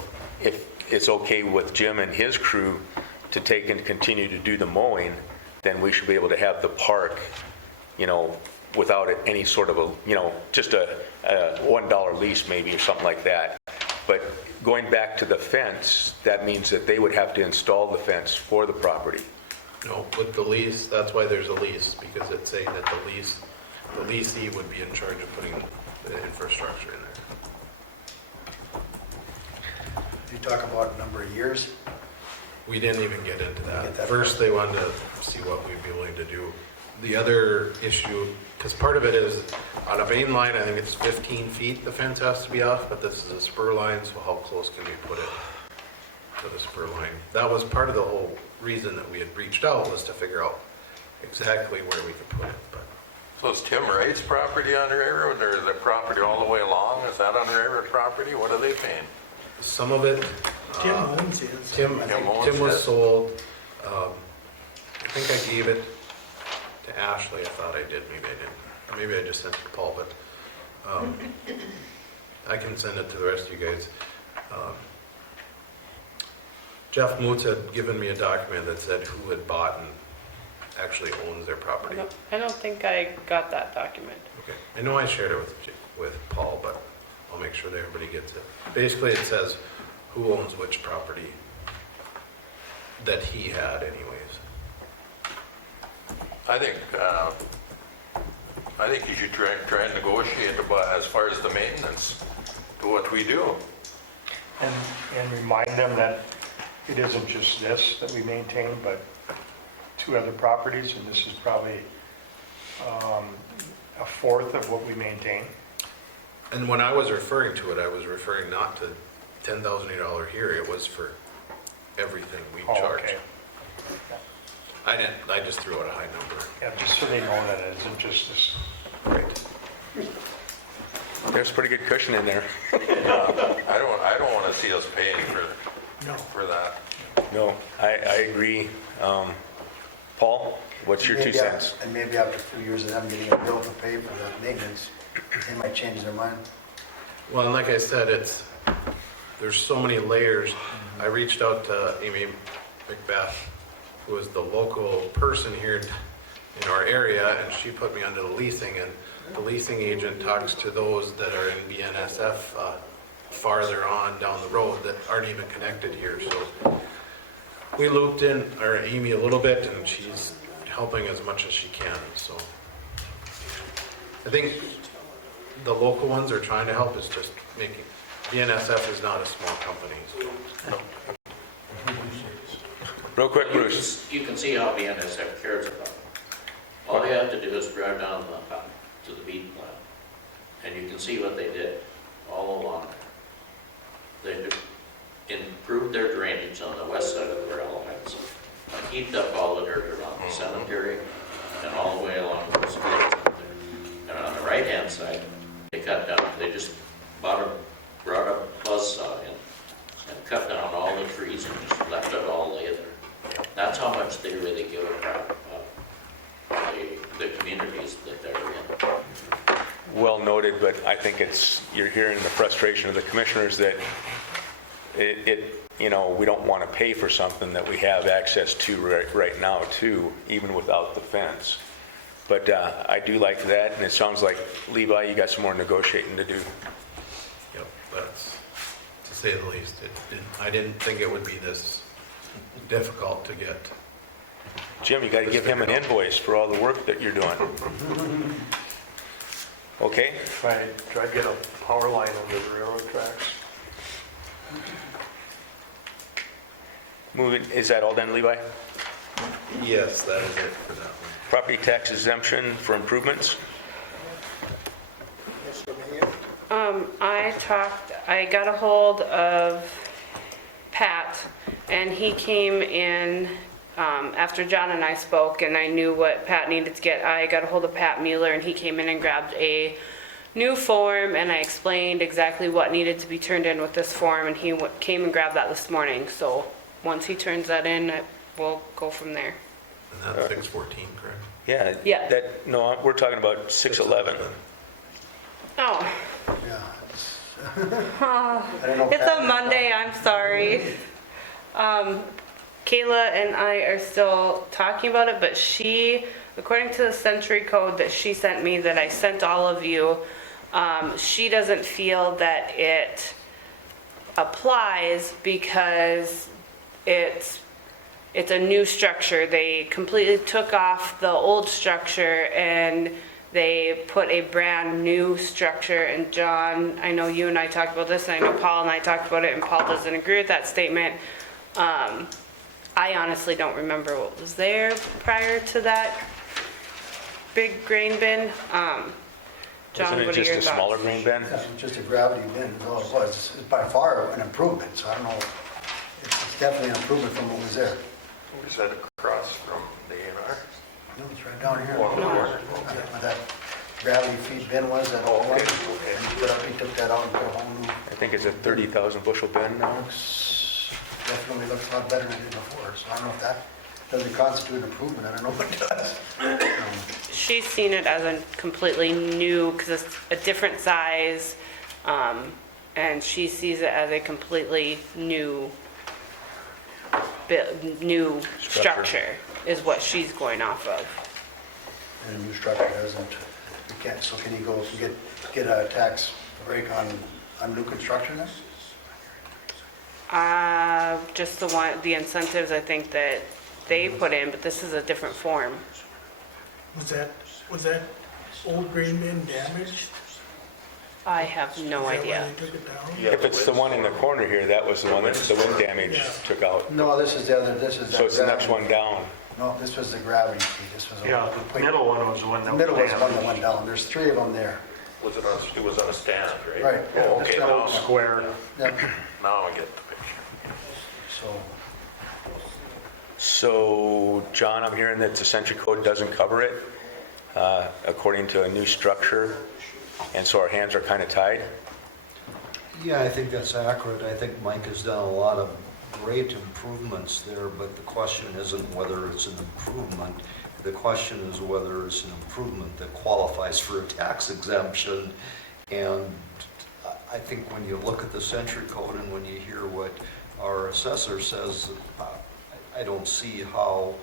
it's okay with Jim and his crew to take and continue to do the mowing, then we should be able to have the park, you know, without any sort of a, you know, just a $1 lease maybe or something like that. But going back to the fence, that means that they would have to install the fence for the property. No, with the lease, that's why there's a lease, because it's saying that the leasee would be in charge of putting the infrastructure in there. You talk about number of years. We didn't even get into that. Get that First, they wanted to see what we'd be willing to do. The other issue, because part of it is on a main line, I think it's 15 feet the fence has to be off, but this is a spur line, so how close can we put it to the spur line? That was part of the whole reason that we had reached out, was to figure out exactly where we could put it. But So is Tim Wright's property on the railroad, or the property all the way along? Is that on the railroad property? What are they paying? some of it, Tim owns his. Tim was sold. I think I gave it to Ashley. I thought I did. Maybe I didn't. Or maybe I just sent it to Paul, but I can send it to the rest of you guys. Jeff Moots had given me a document that said who had bought and actually owns their property. I don't think I got that document. Okay. I know I shared it with Paul, but I'll make sure that everybody gets it. Basically, it says who owns which property that he had anyways. I think you should try and negotiate about as far as the maintenance to what we do. And remind them that it isn't just this that we maintain, but 2 other properties, and this is probably a fourth of what we maintain. And when I was referring to it, I was referring not to $10,000 here, it was for everything we Oh, charge. okay. I just threw out a high number. Yeah, just so they know that it isn't just this. Right. There's pretty good cushion in there. I don't want to see us paying for that. No, I agree. Paul, what's your 2 Maybe cents? And maybe after 2 years of them getting a bill to pay for the maintenance, they might change their mind. Well, and like I said, there's so many layers. I reached out to Amy Macbeth, who is the local person here in our area, and she put me under the leasing, and the leasing agent talks to those that are in BNSF farther on down the road that aren't even connected here. So we looped in Amy a little bit, and she's helping as much as she can. So I think the local ones are trying to help. It's just making, BNSF is not a small company. So. Real quick, Bruce. You can see how BNSF cares about it. All you have to do is drive down to the beet plant, and you can see what they did all along there. They improved their drainage on the west side of the rail lines, heaped up all the dirt around the cemetery, and all the way along those fields up there. And on the right-hand side, they cut down, they just brought a buzzsaw in and cut down all the trees and just left it all lay there. That's how much they really give a crap about the communities that they're in. Well noted, but I think you're hearing the frustration of the commissioners that we don't want to pay for something that we have access to right now too, even without the fence. But I do like that, and it sounds like, Levi, you got some more negotiating to do. Yep, that's, to say the least. I didn't think it would be this difficult to get. Jim, you got to give him an invoice for all the work that you're doing. Okay? Try to get a power line under the railroad tracks. Moving, is that all done, Levi? Yes, that is it for that one. Property tax exemption for improvements? I got a hold of Pat, and he came in after John and I spoke, and I knew what Pat needed to get. I got a hold of Pat Mueller, and he came in and grabbed a new form, and I explained exactly what needed to be turned in with this form, and he came and grabbed that this morning. So once he turns that in, we'll go from there. And that's 614, correct? Yeah. Yeah. No, we're talking about 611. Oh, Yeah. I don't know, it's Pat, a Monday, I'm sorry. Kayla and I are still talking about it, but she, according to the century code that she sent me, that I sent all of you, she doesn't feel that it applies because it's a new structure. They completely took off the old structure and they put a brand new structure. And John, I know you and I talked about this, and I know Paul and I talked about it, and Paul doesn't agree with that statement. I honestly don't remember what was there prior to that big grain bin. John, Isn't it what are just your a smaller thoughts? grain bin? Yeah, just a gravity bin is all it was. It's by far an improvement, so I don't know. It's definitely an improvement from what was there. Is that across from the A&R? No, it's right down here. Along the border. Where that gravity feed bin was, that old one. And he took that out and put a whole new, I think it's a 30,000 bushel bin now. definitely looks a lot better than it did before. So I don't know if that doesn't constitute an improvement. I don't know what does. She's seen it as a completely new, because it's a different size, and she sees it as a completely new structure is what she's going off of. And a new structure doesn't, you can't, so can you go get a tax break on new construction then? Just the incentives I think that they put in, but this is a different form. Was that old grain bin damaged? I have no idea. They took it down? If it's the one in the corner here, that was the one that the wind damage took out. No, this is the other, this is. So it's the next one down. No, this was the gravity feed. This was. Yeah, the middle one was the one that The middle was the one that damaged. went down. There's three of them there. It was on a stand, right? Right. Oh, okay, now, Square. Yep. now I get the picture. So, John, I'm hearing that the century code doesn't cover it according to a new structure, and so our hands are kind of tied. Yeah, I think that's accurate. I think Mike has done a lot of great improvements there, but the question isn't whether it's an improvement. The question is whether it's an improvement that qualifies for a tax exemption. And I think when you look at the century code and when you hear what our assessor says, I don't see how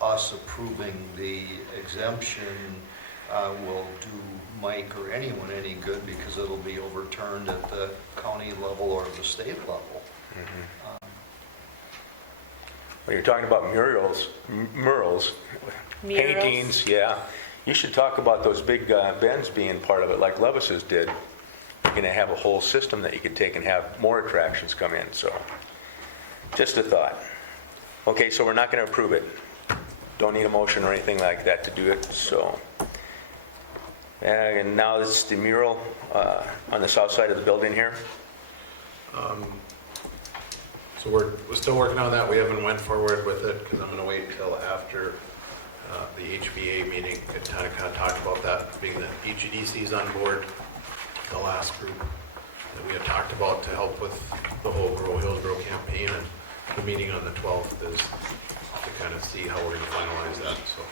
us approving the exemption will do Mike or anyone any good, because it'll be overturned at the county level or the state level. When you're talking about murals, paintings, yeah. You should talk about those big bins being part of it, like Levis's did. You're going to have a whole system that you could take and have more attractions come in, so just a thought. Okay, so we're not going to approve it. Don't need a motion or anything like that to do it, so. And now it's the mural on the south side of the building here. So we're still working on that. We haven't went forward with it because I'm going to wait until after the HBA meeting to kind of talk about that, being that HEDC is on board, the last group that we had talked about to help with the whole Grow Hillsboro campaign, and the meeting on the 12th is to kind of see how we're going to finalize that, so.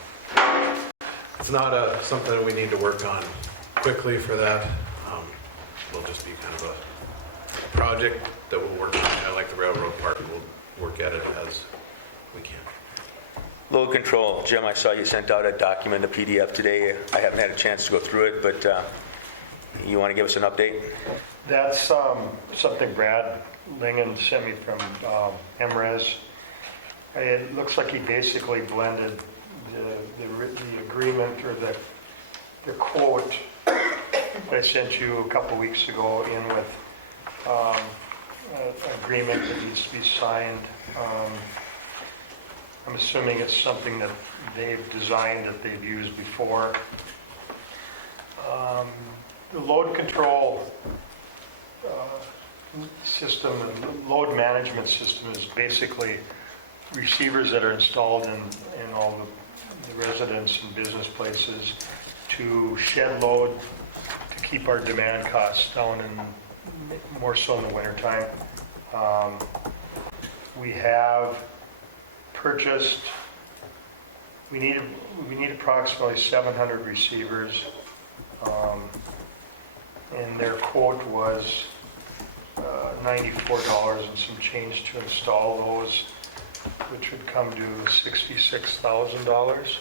It's not something that we need to work on quickly for that. It'll just be kind of a project that we'll work on. I like the railroad part, we'll work at it as we can. Load control, Jim, I saw you sent out a document, a PDF today. I haven't had a chance to go through it, but you want to give us an update? That's something Brad Lingen sent me from MRES. It looks like he basically blended the agreement or the quote I sent you a couple weeks ago in with an agreement that needs to be signed. I'm assuming it's something that they've designed, that they've used before. The load control system, the load management system is basically receivers that are installed in all the residents and business places to shed load, to keep our demand costs down, and more so in the wintertime. We have purchased, we need approximately 700 receivers, and their quote was $94 and some change to install those, which would come to $66,000.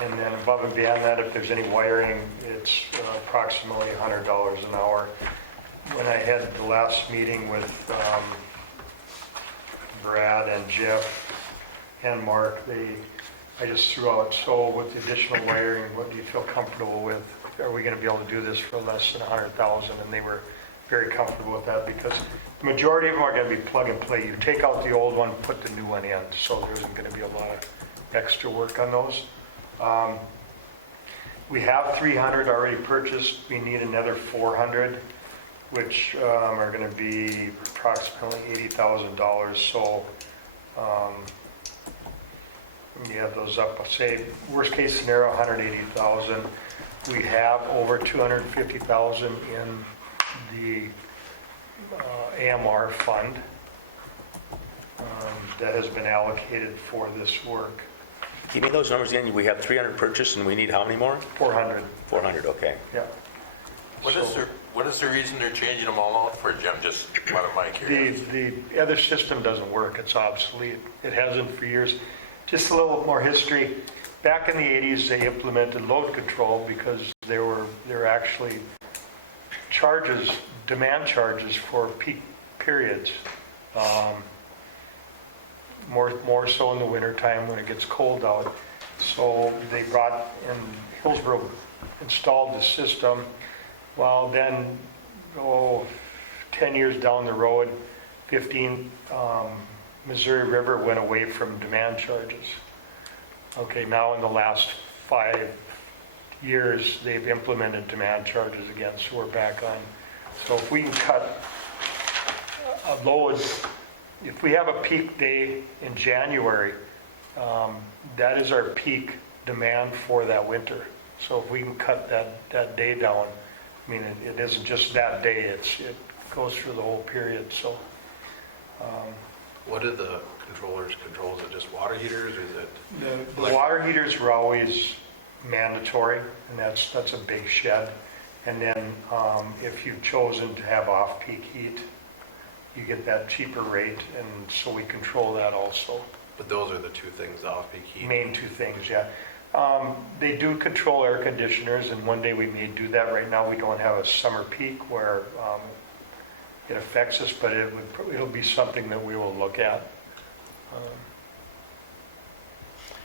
And then above and beyond that, if there's any wiring, it's approximately $100 an hour. When I had the last meeting with Brad and Jeff and Mark, I just threw out, so with the additional wiring, what do you feel comfortable with? Are we going to be able to do this for less than $100,000? And they were very comfortable with that, because the majority of them are going to be plug and play. You take out the old one, put the new one in, so there isn't going to be a lot of extra work on those. We have 300 already purchased. We need another 400, which are going to be approximately $80,000. So you add those up, say worst case scenario, 180,000. We have over 250,000 in the AMR fund that has been allocated for this work. Give me those numbers again. We have 300 purchased, and we need how many more? 400. 400, okay. Yeah. What is the reason they're changing them all out for, Jim? Just one of my curiosity. The other system doesn't work. It's obsolete. It hasn't for years. Just a little more history. Back in the 80s, they implemented load control because there were actually charges, demand charges for peak periods. More so in the wintertime when it gets cold out. So they brought in, Hillsboro installed the system. Well, then, 10 years down the road, Missouri River went away from demand charges. Okay, now in the last 5 years, they've implemented demand charges again, so we're back on. So if we can cut a load, if we have a peak day in January, that is our peak demand for that winter. So if we can cut that day down, I mean, it isn't just that day, it goes through the whole period, so. What do the controllers control? Is it just water heaters, or is it? The water heaters were always mandatory, and that's a big shed. And then if you've chosen to have off-peak heat, you get that cheaper rate, and so we control that also. But those are the two things, the off-peak heat? Main two things, yeah. They do control air conditioners, and one day we may do that. Right now we don't have a summer peak where it affects us, but it'll be something that we will look at.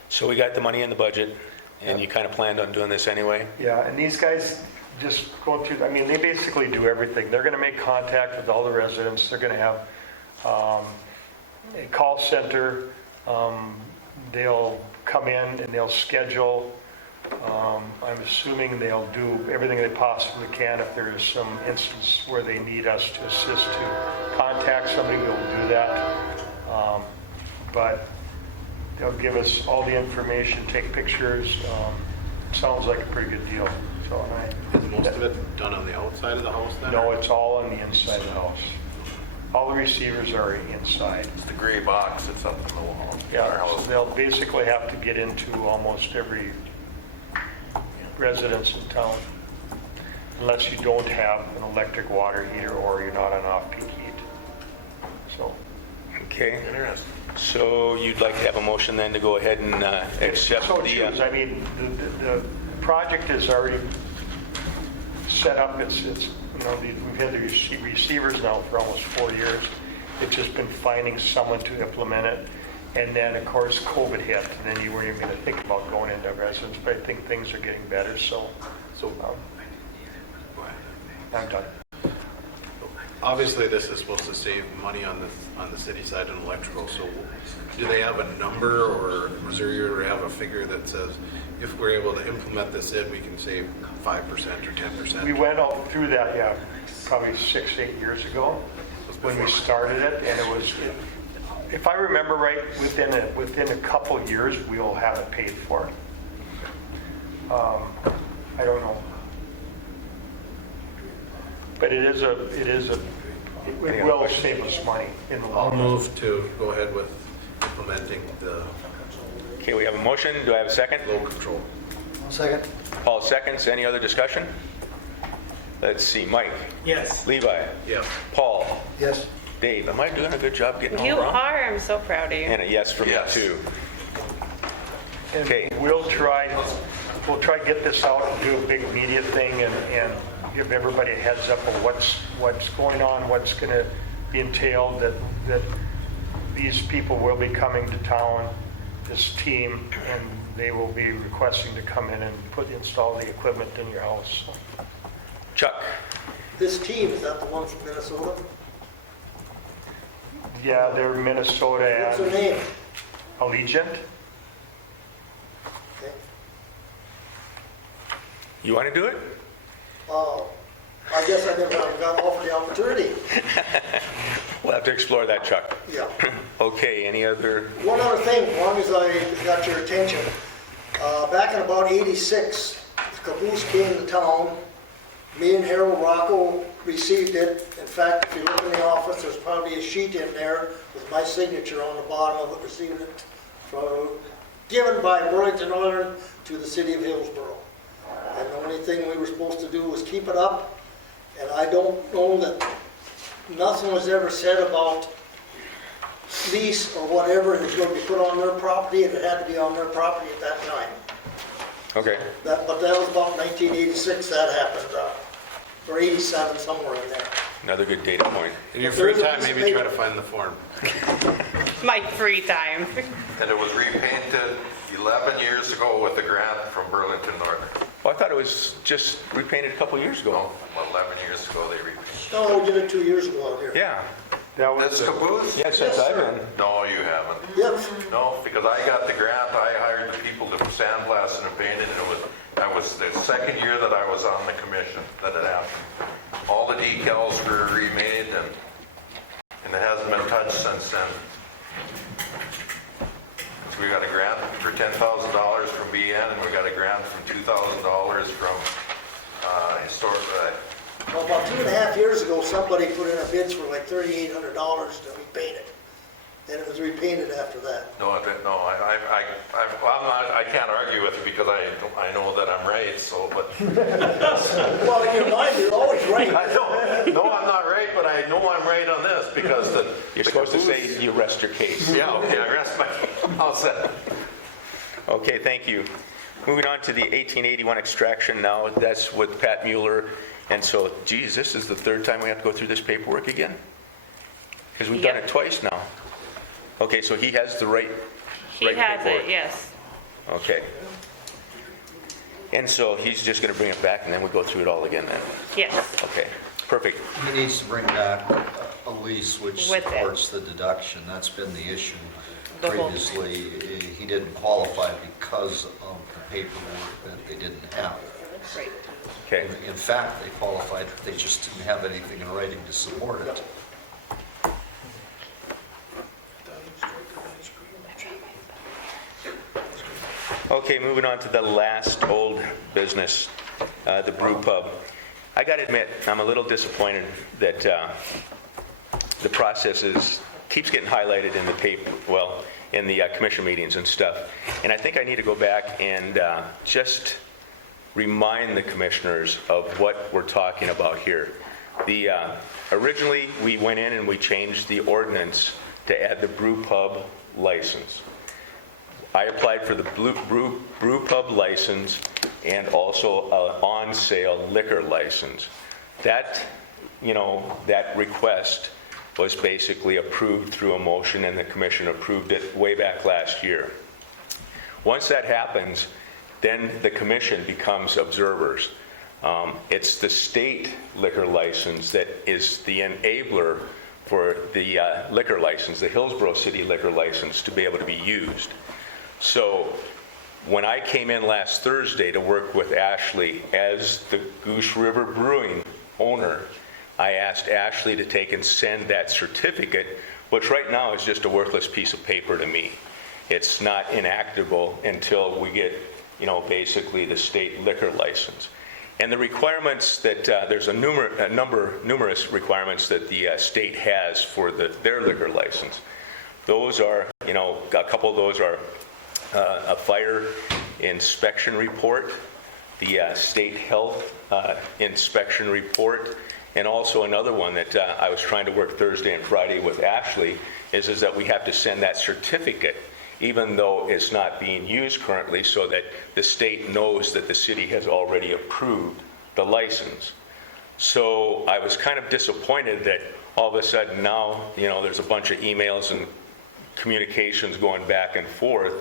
So we got the money in the budget, and you kind of planned on doing this anyway? Yeah, and these guys just go through, I mean, they basically do everything. They're going to make contact with all the residents. They're going to have a call center. They'll come in and they'll schedule. I'm assuming they'll do everything they possibly can. If there is some instance where they need us to assist to contact somebody, we'll do that. But they'll give us all the information, take pictures. Sounds like a pretty good deal. So, Is most of it done on the outside of the house then? no, it's all on the inside of the house. All the receivers are inside. It's the gray box that's up in the wall. Yeah, so they'll basically have to get into almost every residence in town, unless you don't have an electric water heater or you're not on off-peak heat. So, Okay, Interesting. so you'd like to have a motion then to go ahead and accept so the... choose. I mean, the project is already set up. It's we've had the receivers now for almost 4 years. It's just been finding someone to implement it. And then, of course, COVID hit, and then you weren't even going to think about going into residence. But I think things are getting better, so I'm done. Obviously, this is supposed to save money on the city side and electrical, so do they have a number, or was there you have a figure that says, if we're able to implement this in, we can save 5% or 10%? We went out through that, yeah, probably 6-8 years ago when we started it, and it was, if I remember right, within a couple of years, we'll have it paid for. I don't know. But it will save us money in the I'll long run. move to go ahead with implementing the Okay, we have a motion. Do I have a second? load control. Second? Paul seconds. Any other discussion? Let's see. Mike? Yes. Levi? Yeah. Paul? Yes. Dave? Am I doing a good job getting all You wrong? are, I'm so proud of you. And a yes from me Yes. too. And Okay. we'll try to get this out and do a big media thing and give everybody a heads up of what's going on, what's going to be entailed, that these people will be coming to town, this team, and they will be requesting to come in and install the equipment in your house. Chuck? This team, is that the one from Minnesota? Yeah, they're Minnesota What's their and name? Allegiant. Okay. You want to do it? I guess I never got offered the opportunity. We'll have to explore that, Chuck. Yeah. Okay, any other? One other thing, as long as I got your attention. Back in about '86, the caboose came to town. Me and Harold Rocco received it. In fact, if you look in the office, there's probably a sheet in there with my signature on the bottom of it, received it given by Burlington Northern to the city of Hillsboro. And the only thing we were supposed to do was keep it up. And I don't know that nothing was ever said about lease or whatever. It was going to be put on their property, and it had to be on their property at that time. Okay. But that was about 1986 that happened, or 87, somewhere in there. Another good data point. In your free time, maybe try to find the form. My free time. And it was repainted 11 years ago with a grant from Burlington Northern. Well, I thought it was just repainted a couple years ago. No, 11 years ago they repainted. No, we did it 2 years ago out here. Yeah. That was This caboose? Yeah, since I've been. No, you haven't. Yes. No, because I got the grant, I hired the people to sandblast and paint it, and that was the second year that I was on the commission that it happened. All the decals were remade, and it hasn't been touched since then. So we got a grant for $10,000 from BN, and we got a grant from $2,000 from Historic. Well, about 2.5 years ago, somebody put in a bids for like $3,800 to repaint it. And it was repainted after that. No, I can't argue with you because I know that I'm right. So, but Well, in your mind, you're always right. I don't. No, I'm not right, but I know I'm right on this because You're supposed to say you rest your case. Yeah, okay, I rest my. How's that? Okay, thank you. Moving on to the 1881 extraction now. That's with Pat Mueller. And so, geez, this is the third time we have to go through this paperwork again? Because we've done Yep. it twice now. Okay, so he has the right He right has paperwork. it, yes. Okay. And so he's just going to bring it back and then we go through it all again then? Yes. Okay, perfect. He needs to bring back a lease which With it. supports the deduction. That's been the issue The whole- previously. He didn't qualify because of the paperwork that they didn't have. Right. Okay. In fact, they qualified, they just didn't have anything in writing to support it. Okay, moving on to the last old business, the brew pub. I got to admit, I'm a little disappointed that the process keeps getting highlighted in the paper, well, in the commission meetings and stuff. And I think I need to go back and just remind the commissioners of what we're talking about here. Originally, we went in and we changed the ordinance to add the brew pub license. I applied for the brew pub license and also an on-sale liquor license. That, that request was basically approved through a motion, and the commission approved it way back last year. Once that happens, then the commission becomes observers. It's the state liquor license that is the enabler for the liquor license, the Hillsboro City liquor license, to be able to be used. So when I came in last Thursday to work with Ashley as the Goose River Brewing owner, I asked Ashley to take and send that certificate, which right now is just a worthless piece of paper to me. It's not enactable until we get, basically the state liquor license. And the requirements that, there's numerous requirements that the state has for their liquor license. Those are, a couple of those are a fire inspection report, the state health inspection report, and also another one that I was trying to work Thursday and Friday with Ashley is that we have to send that certificate, even though it's not being used currently, so that the state knows that the city has already approved the license. So I was kind of disappointed that all of a sudden now, there's a bunch of emails and communications going back and forth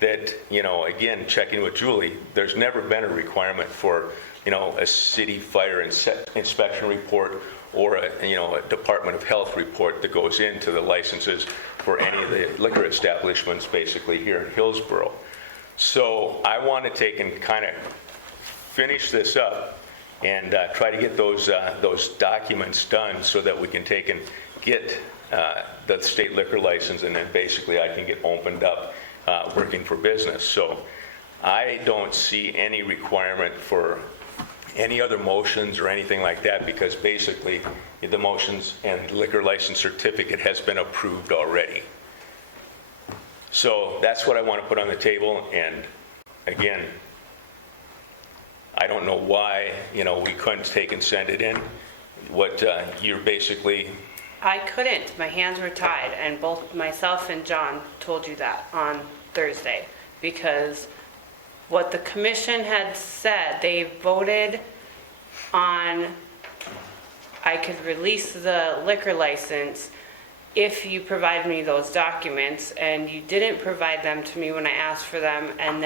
that, again, checking with Julie, there's never been a requirement for, a city fire inspection report or a Department of Health report that goes into the licenses for any of the liquor establishments basically here in Hillsboro. So I want to take and kind of finish this up and try to get those documents done so that we can take and get the state liquor license, and then basically I can get opened up working for business. So I don't see any requirement for any other motions or anything like that, because basically the motions and liquor license certificate has been approved already. So that's what I want to put on the table. And again, I don't know why, we couldn't take and send it in. What you're basically... I couldn't. My hands were tied, and both myself and John told you that on Thursday, because what the commission had said, they voted on, I could release the liquor license if you provide me those documents, and you didn't provide them to me when I asked for them, and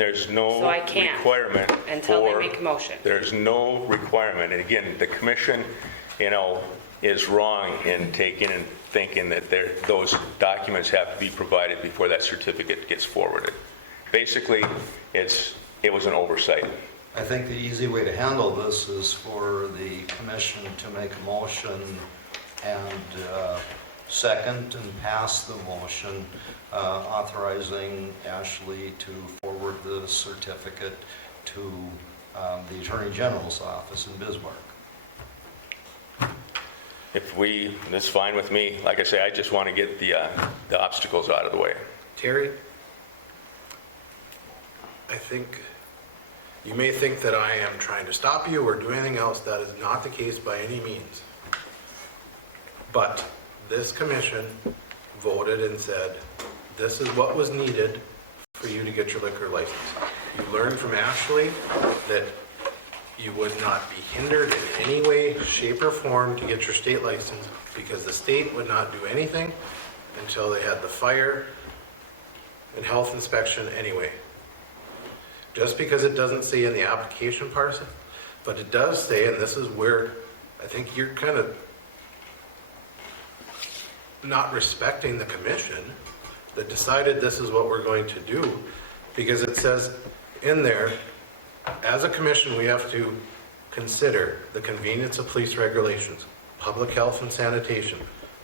there's no so I can't requirement until they make a motion. There's no requirement. And again, the commission, is wrong in taking and thinking that those documents have to be provided before that certificate gets forwarded. Basically, it was an oversight. I think the easy way to handle this is for the commission to make a motion and second and pass the motion authorizing Ashley to forward the certificate to the Attorney General's office in Bismarck. That's fine with me. Like I say, I just want to get the obstacles out of the way. Terry, I think you may think that I am trying to stop you or do anything else. That is not the case by any means. But this commission voted and said, this is what was needed for you to get your liquor license. You learned from Ashley that you would not be hindered in any way, shape, or form to get your state license, because the state would not do anything until they had the fire and health inspection anyway. Just because it doesn't say in the application part, but it does say, and this is where I think you're kind of not respecting the commission that decided this is what we're going to do, because it says in there, as a commission, we have to consider the convenience of police regulations, public health and sanitation,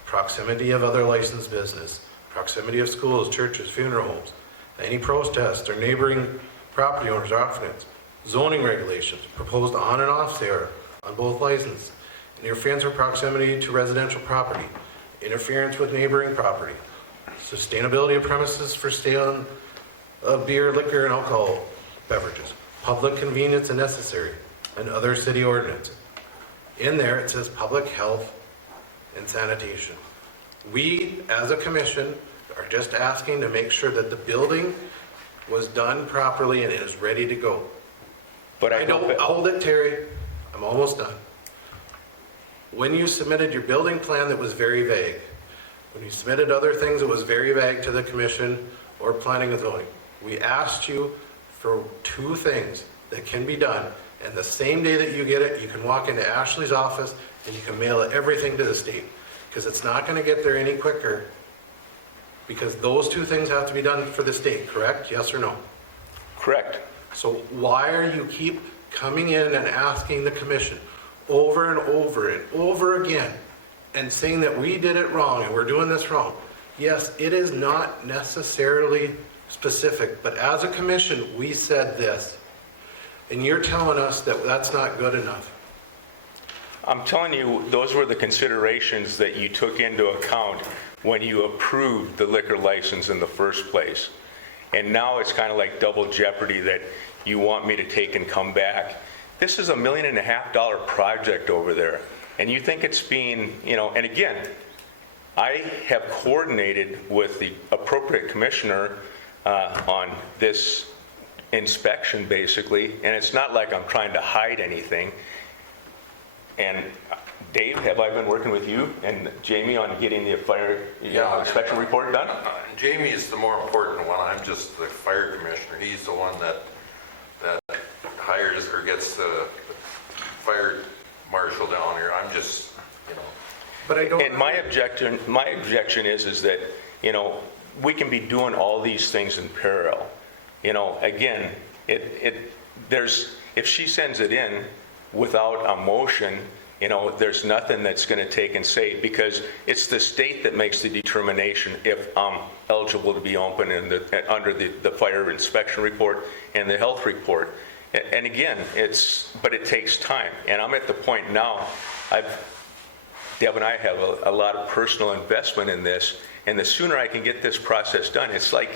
proximity of other licensed business, proximity of schools, churches, funeral homes, any protest or neighboring property owners or occupants, zoning regulations, proposed on and off sale on both licenses, interference or proximity to residential property, interference with neighboring property, sustainability of premises for sale of beer, liquor, and alcohol beverages, public convenience and necessary, and other city ordinance. In there, it says public health and sanitation. We, as a commission, are just asking to make sure that the building was done properly and is ready to go. But I don't. Hold it, Terry. I'm almost done. When you submitted your building plan, that was very vague. When you submitted other things, it was very vague to the commission or planning and zoning. We asked you for 2 things that can be done, and the same day that you get it, you can walk into Ashley's office and you can mail everything to the state, because it's not going to get there any quicker, because those 2 things have to be done for the state, correct? Yes or no? Correct. So why are you keep coming in and asking the commission over and over and over again and saying that we did it wrong and we're doing this wrong? Yes, it is not necessarily specific, but as a commission, we said this, and you're telling us that that's not good enough. I'm telling you, those were the considerations that you took into account when you approved the liquor license in the first place. And now it's kind of like double jeopardy that you want me to take and come back. This is $1.5 million project over there. And you think it's being, and again, I have coordinated with the appropriate commissioner on this inspection, basically, and it's not like I'm trying to hide anything. And Dave, have I been working with you and Jamie on getting the fire inspection report done? Jamie is the more important one. I'm just the fire commissioner. He's the one that hires or gets the fire marshal down here. I'm just, But I don't. And my objection is that, we can be doing all these things in parallel. Again, if she sends it in without a motion, there's nothing that's going to take and say, because it's the state that makes the determination if I'm eligible to be open under the fire inspection report and the health report. And again, but it takes time. And I'm at the point now, Deb and I have a lot of personal investment in this, and the sooner I can get this process done, it's like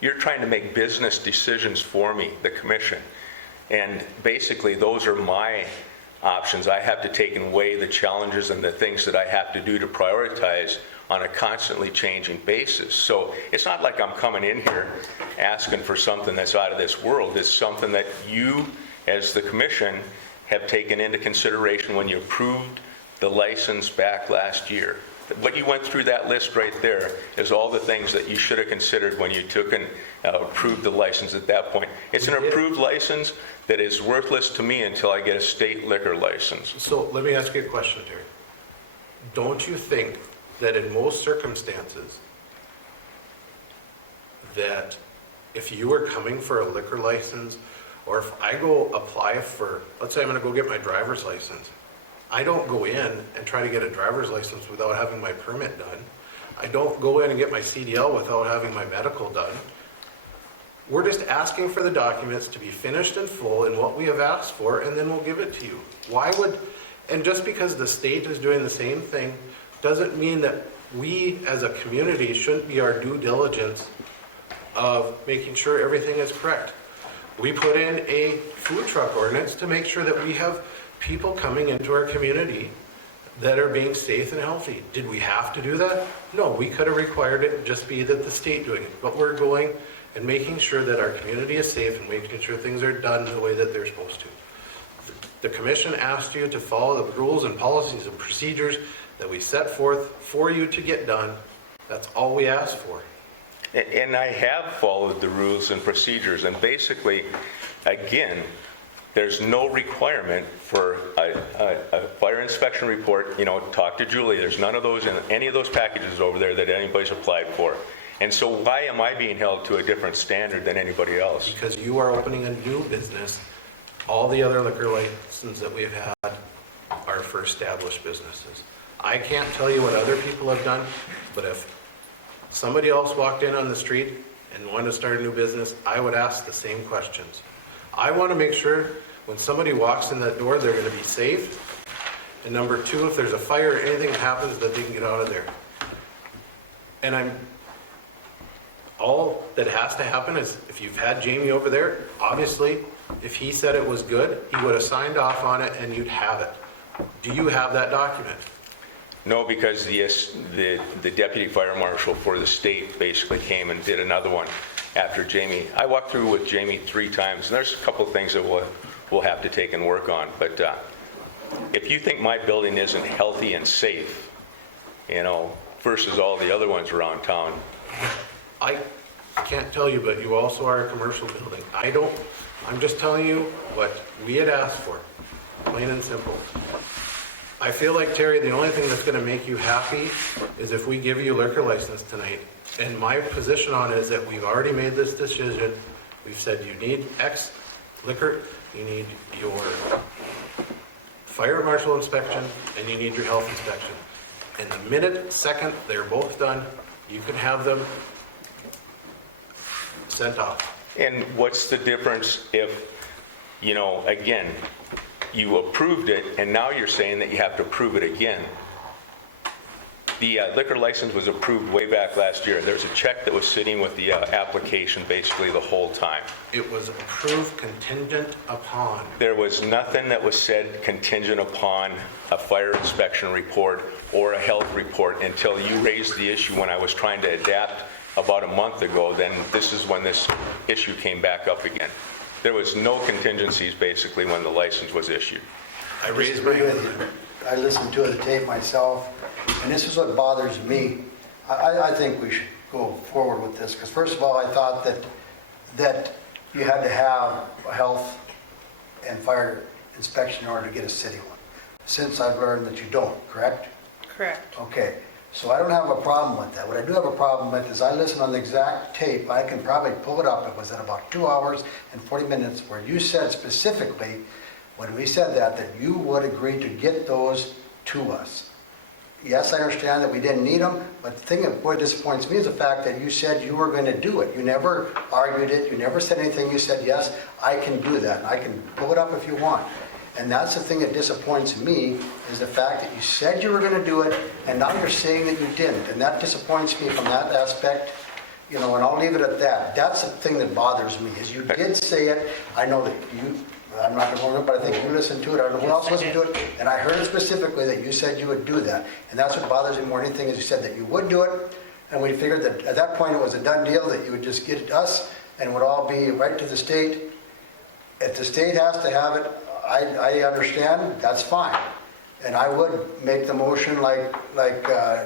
you're trying to make business decisions for me, the commission. And basically, those are my options. I have to take and weigh the challenges and the things that I have to do to prioritize on a constantly changing basis. So it's not like I'm coming in here asking for something that's out of this world. It's something that you, as the commission, have taken into consideration when you approved the license back last year. What you went through that list right there is all the things that you should have considered when you took and approved the license at that point. It's an approved license that is worthless to me until I get a state liquor license. So let me ask you a question, Terry. Don't you think that in most circumstances that if you were coming for a liquor license, or if I go apply for, let's say I'm going to go get my driver's license, I don't go in and try to get a driver's license without having my permit done. I don't go in and get my CDL without having my medical done. We're just asking for the documents to be finished in full in what we have asked for, and then we'll give it to you. And just because the state is doing the same thing doesn't mean that we as a community shouldn't be our due diligence of making sure everything is correct. We put in a food truck ordinance to make sure that we have people coming into our community that are being safe and healthy. Did we have to do that? No, we could have required it just be that the state doing it. But we're going and making sure that our community is safe and making sure things are done the way that they're supposed to. The commission asked you to follow the rules and policies and procedures that we set forth for you to get done. That's all we asked for. And I have followed the rules and procedures, and basically, again, there's no requirement for a fire inspection report. Talk to Julie. There's none of those in any of those packages over there that anybody's applied for. And so why am I being held to a different standard than anybody else? Because you are opening a new business. All the other liquor licenses that we've had are for established businesses. I can't tell you what other people have done, but if somebody else walked in on the street and wanted to start a new business, I would ask the same questions. I want to make sure when somebody walks in that door, they're going to be safe And number two, if there's a fire or anything that happens, that they can get out of there. And all that has to happen is, if you've had Jamie over there, obviously, if he said it was good, he would have signed off on it and you'd have it. Do you have that document? No, because the deputy fire marshal for the state basically came and did another one after Jamie. I walked through with Jamie 3 times, and there's a couple of things that we'll have to take and work on. But if you think my building isn't healthy and safe, versus all the other ones around town, I can't tell you, but you also are a commercial building. I'm just telling you what we had asked for, plain and simple. I feel like, Terry, the only thing that's gonna make you happy is if we give you a liquor license tonight. And my position on it is that we've already made this decision. We've said you need X liquor, you need your fire marshal inspection, and you need your health inspection. And the second they're both done, you can have them sent off. and what's the difference if, again, you approved it, and now you're saying that you have to approve it again? The liquor license was approved way back last year. There's a check that was sitting with the application basically the whole time. It was approved contingent upon. There was nothing that was said contingent upon a fire inspection report or a health report until you raised the issue when I was trying to adapt about a month ago. Then this is when this issue came back up again. There was no contingencies basically when the license was issued. I raised my hand. I listened to the tape myself, and this is what bothers me. I think we should go forward with this, because first of all, I thought that you had to have a health and fire inspection in order to get a city one. Since I've learned that you don't, correct? Correct. Okay, so I don't have a problem with that. What I do have a problem with is I listened on the exact tape. I can probably pull it up. It was at about 2 hours and 40 minutes where you said specifically, when we said that you would agree to get those to us. Yes, I understand that we didn't need them, but the thing that what disappoints me is the fact that you said you were going to do it. You never argued it. You never said anything. You said, yes, I can do that. And I can pull it up if you want. And that's the thing that disappoints me, is the fact that you said you were going to do it, and now you're saying that you didn't. And that disappoints me from that aspect, and I'll leave it at that. That's the thing that bothers me, is you did say it. I know that I'm not going to remember, but I think you listened to it. I don't know who else listened to it. And I heard it specifically that you said you would do that. And that's what bothers me more than anything, is you said that you would do it. And we figured that at that point it was a done deal, that you would just get it to us and it would all be right to the state. If the state has to have it, I understand, that's fine. And I would make the motion like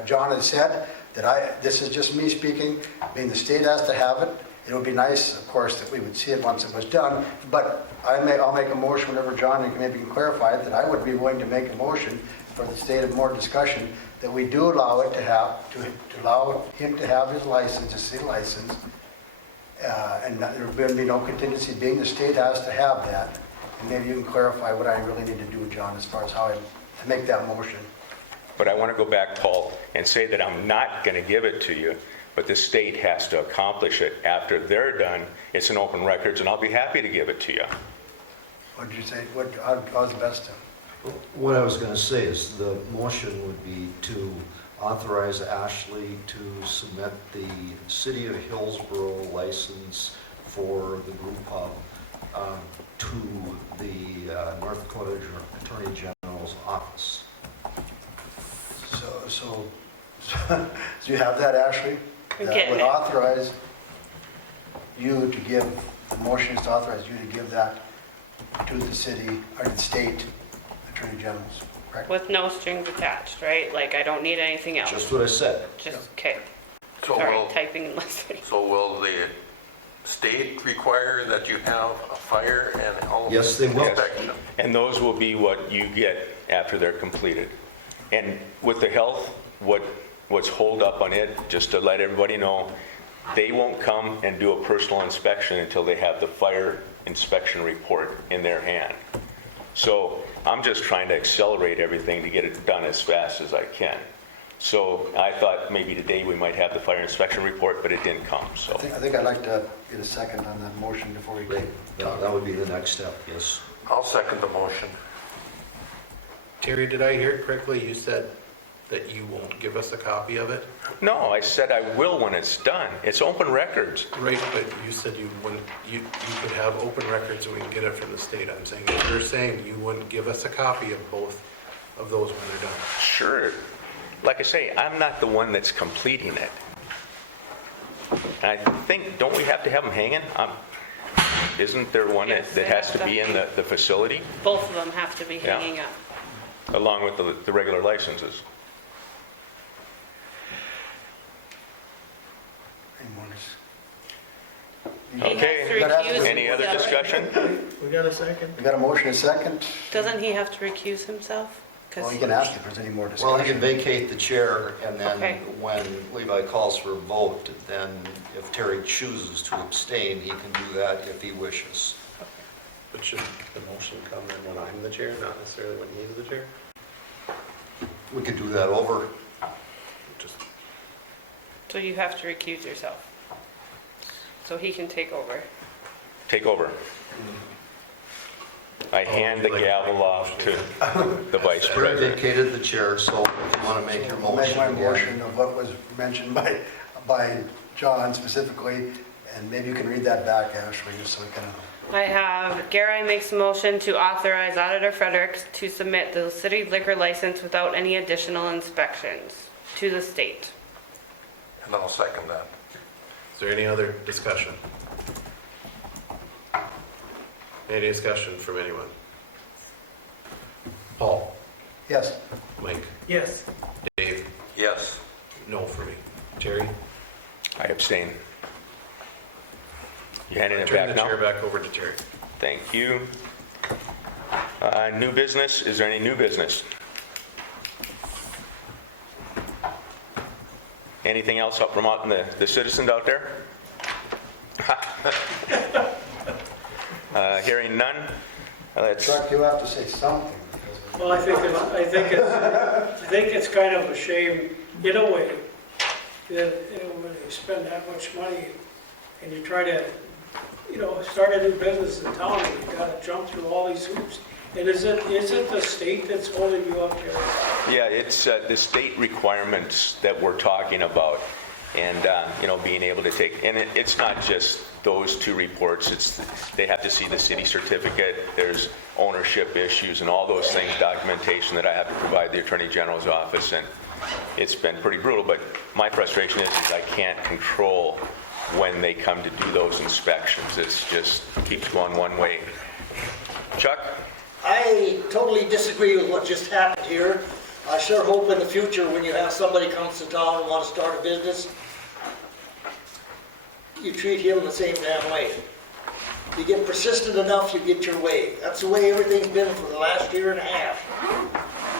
John had said, that this is just me speaking, the state has to have it. It would be nice, of course, that we would see it once it was done, but I'll make a motion whenever John maybe can clarify it, that I would be willing to make a motion for the state of more discussion, that we do allow it to allow him to have his license, his city license, and that there would be no contingency, being the state has to have that. And maybe you can clarify what I really need to do, John, as far as how to make that motion. But I want to go back, Paul, and say that I'm not going to give it to you, but the state has to accomplish it. After they're done, it's an open records, and I'll be happy to give it to you. What did you say? How's the best to? What I was going to say is the motion would be to authorize Ashley to submit the City of Hillsboro license for the brew pub to the North Dakota Attorney General's office. So do you have that, Ashley? That would authorize you to give, the motion is to authorize you to give that to the city, or the state attorney generals, correct? With no strings attached, right? Like, I don't need anything else. Just what I said. Okay. So Sorry, will, typing and listening. so will the state require that you have a fire and all of Yes, they will. inspection? And those will be what you get after they're completed. And with the health, what's holed up on it, just to let everybody know, they won't come and do a personal inspection until they have the fire inspection report in their hand. So I'm just trying to accelerate everything to get it done as fast as I can. So I thought maybe today we might have the fire inspection report, but it didn't come, so. I think I'd like to get a second on that motion before we take. That would be the next step, yes. I'll second the motion. Terry, did I hear correctly? You said that you won't give us a copy of it? No, I said I will when it's done. It's open records. Right, but you said you wouldn't, you could have open records and we can get it from the state. I'm saying, if you're saying you wouldn't give us a copy of both of those when they're done. Sure. Like I say, I'm not the one that's completing it. And I think, don't we have to have them hanging? Isn't there one Yes, that they has have to to. be in the facility, Both of them have to be Yeah. hanging up. along with the regular licenses? Any more He has Okay. to recuse Any other himself. discussion? We got a second? We got a motion and a second. Doesn't he have to recuse himself? 'Cause Well, you can ask if there's any more Well, he can discussion. vacate the chair, and then Okay. when Levi calls for a vote, then if Terry chooses to abstain, he can do that if he wishes. But should the motion come in when I'm the chair, not necessarily when he's the chair? We could do that over. Just So you have to recuse yourself. So he can take over. Take over. I hand the gavel off to the vice Terry president. vacated the chair, so if you want to make your I'll make motion my again. motion of what was mentioned by John specifically, and maybe you can read that back, Ashley, just so we can. I have, Garai makes a motion to authorize Auditor Fredericks to submit the city liquor license without any additional inspections to the state. And I'll second that. Is there any other discussion? Any discussion from anyone? Paul? Yes, Mike? Yes. Dave? Yes. No for me. Terry? I abstain. You handing it Turn back the now? chair back over to Terry. Thank you. New business, is there any new business? Anything else up from out in the citizens out there? Hearing none, let's, Chuck, you have to say something. Well, I think it's kind of a shame, in a way, that, when you spend that much money and you try to, start a new business in town, and you gotta jump through all these hoops. And is it the state that's holding you up here? yeah, it's the state requirements that we're talking about. And, being able to take, and it's not just those two reports, they have to see the city certificate, there's ownership issues and all those things, documentation that I have to provide the Attorney General's office, and it's been pretty brutal, but my frustration is I can't control when they come to do those inspections. It's just keeps going one way. Chuck? I totally disagree with what just happened here. I sure hope in the future when you have somebody comes to town and want to start a business, you treat him the same damn way. You get persistent enough, you get your way. That's the way everything's been for the last year and a half.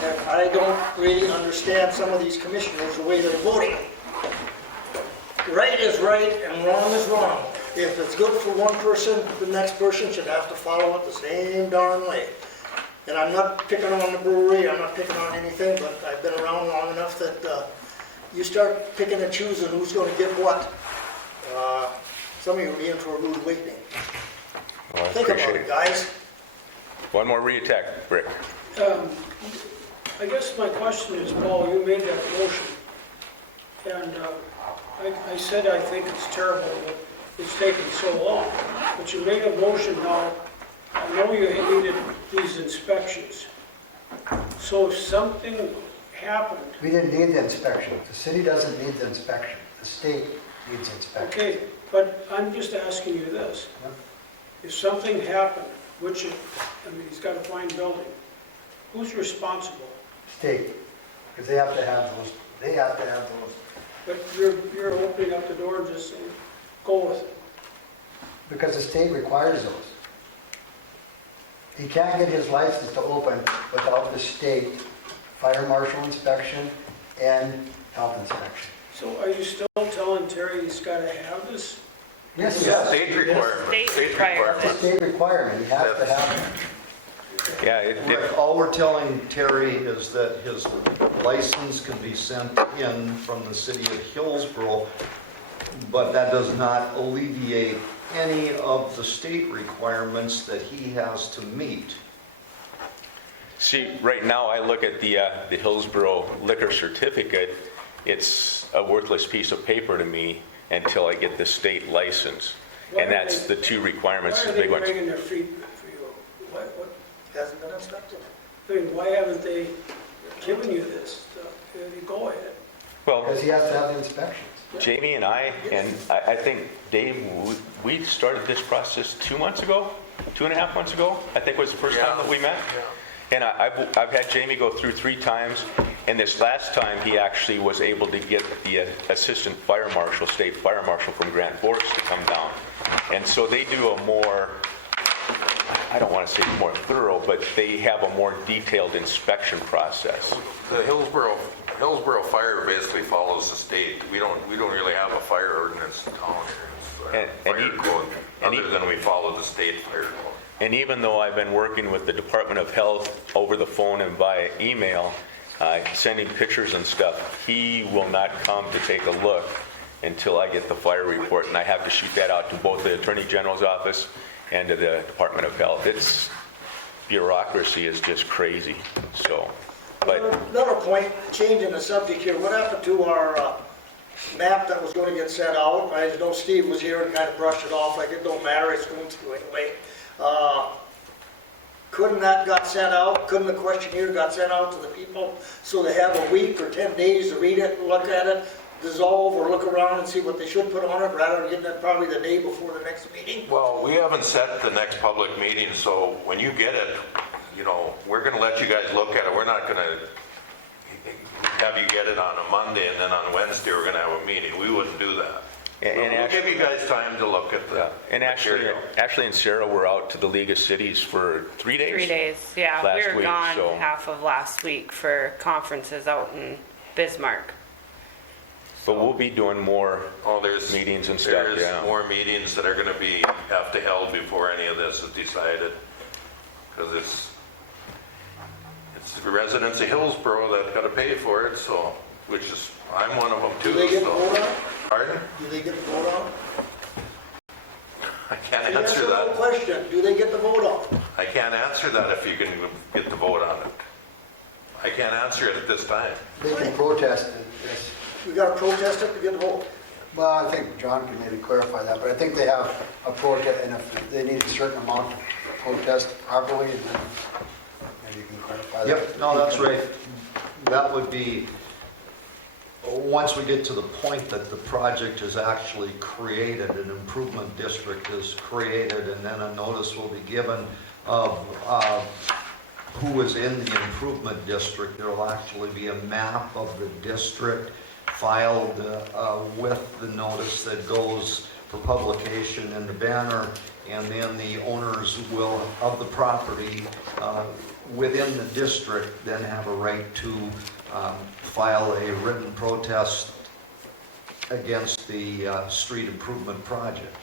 And I don't really understand some of these commissioners, the way they're voting. Right is right and wrong is wrong. If it's good for one person, the next person should have to follow it the same darn way. And I'm not picking on the brewery, I'm not picking on anything, but I've been around long enough that you start picking and choosing who's going to get what. Some of you are in for a rude awakening. Well, I Think about appreciate it, guys. One more re-attack, Rick. I guess my question is, Paul, you made that motion, and I said I think it's terrible that it's taken so long, but you made a motion now. I know you needed these inspections, so if something happened, We didn't need the inspection. The city doesn't need the inspection. The state needs the inspection. okay, but I'm just asking you this. If something happened, he's got a fine building, who's responsible? State, because they have to have those. But you're opening up the door and just saying, go with it. Because the state requires those. He can't get his license to open without the state fire marshal inspection and health inspection. So are you still telling Terry he's got to have this? Yes, State requirement. State requirement. It's a state requirement, he has to have it. Yeah, Rick, all we're telling Terry is that his license can be sent in from the city of Hillsboro, but that does not alleviate any of the state requirements that he has to meet. See, right now, I look at the Hillsboro liquor certificate, it's a worthless piece of paper to me until I get the state license. And that's the two requirements, the big Why are ones. they bringing their feet for you? What, Hasn't been inspected. I mean, why haven't they given you this stuff? Go ahead. Well, Because he has to have the inspections. Jamie and I think Dave, we started this process 2 months ago, 2.5 months ago, I think was the first time that we met. And I've had Jamie go through 3 times, and this last time he actually was able to get the assistant fire marshal, state fire marshal from Grand Forks to come down. And so they do a more, I don't want to say more thorough, but they have a more detailed inspection process. The Hillsboro Fire basically follows the state. We don't really have a fire ordinance in town here. It's fire code, other than we follow the state fire code. And even though I've been working with the Department of Health over the phone and via email, sending pictures and stuff, he will not come to take a look until I get the fire report. And I have to shoot that out to both the Attorney General's office and to the Department of Health. It's, bureaucracy is just crazy, so. But Another point, changing the subject here, what happened to our map that was going to get sent out? I know Steve was here and kind of brushed it off like it don't matter, it's going through anyway. Couldn't that got sent out, couldn't the questionnaire got sent out to the people so they have a week or 10 days to read it, look at it, dissolve or look around and see what they should put on it rather than getting it probably the day before the next meeting? Well, we haven't set the next public meeting, so when you get it, we're going to let you guys look at it. We're not going to have you get it on a Monday and then on Wednesday we're going to have a meeting. We wouldn't do that. We'll give you guys time to look at the and material. Ashley and Sarah were out to the League of Cities for 3 days? 3 days, yeah. Last We were week, gone so- half of last week for conferences out in Bismarck. But we'll be doing more There's meetings and stuff, There's yeah. more meetings that are going to have to held before any of this is decided. Because it's the residents of Hillsboro that got to pay for it, so, I'm one of them too. Do they get the so. vote on it? Pardon? Do they get the vote on it? I can't That's answer a that. question, do they get the vote on it? I can't answer that if you can get the vote on it. I can't answer it at this time. They can protest it, yes. We got to protest it to get the vote. Well, I think John can maybe clarify that, but I think they have a protest, and if they need a certain amount to protest properly, then maybe you can clarify that. Yep, no, that's right. That would be, once we get to the point that the project is actually created, an improvement district is created, and then a notice will be given of who is in the improvement district. There will actually be a map of the district filed with the notice that goes for publication in the banner, and then the owners of the property within the district then have a right to file a written protest against the street improvement project.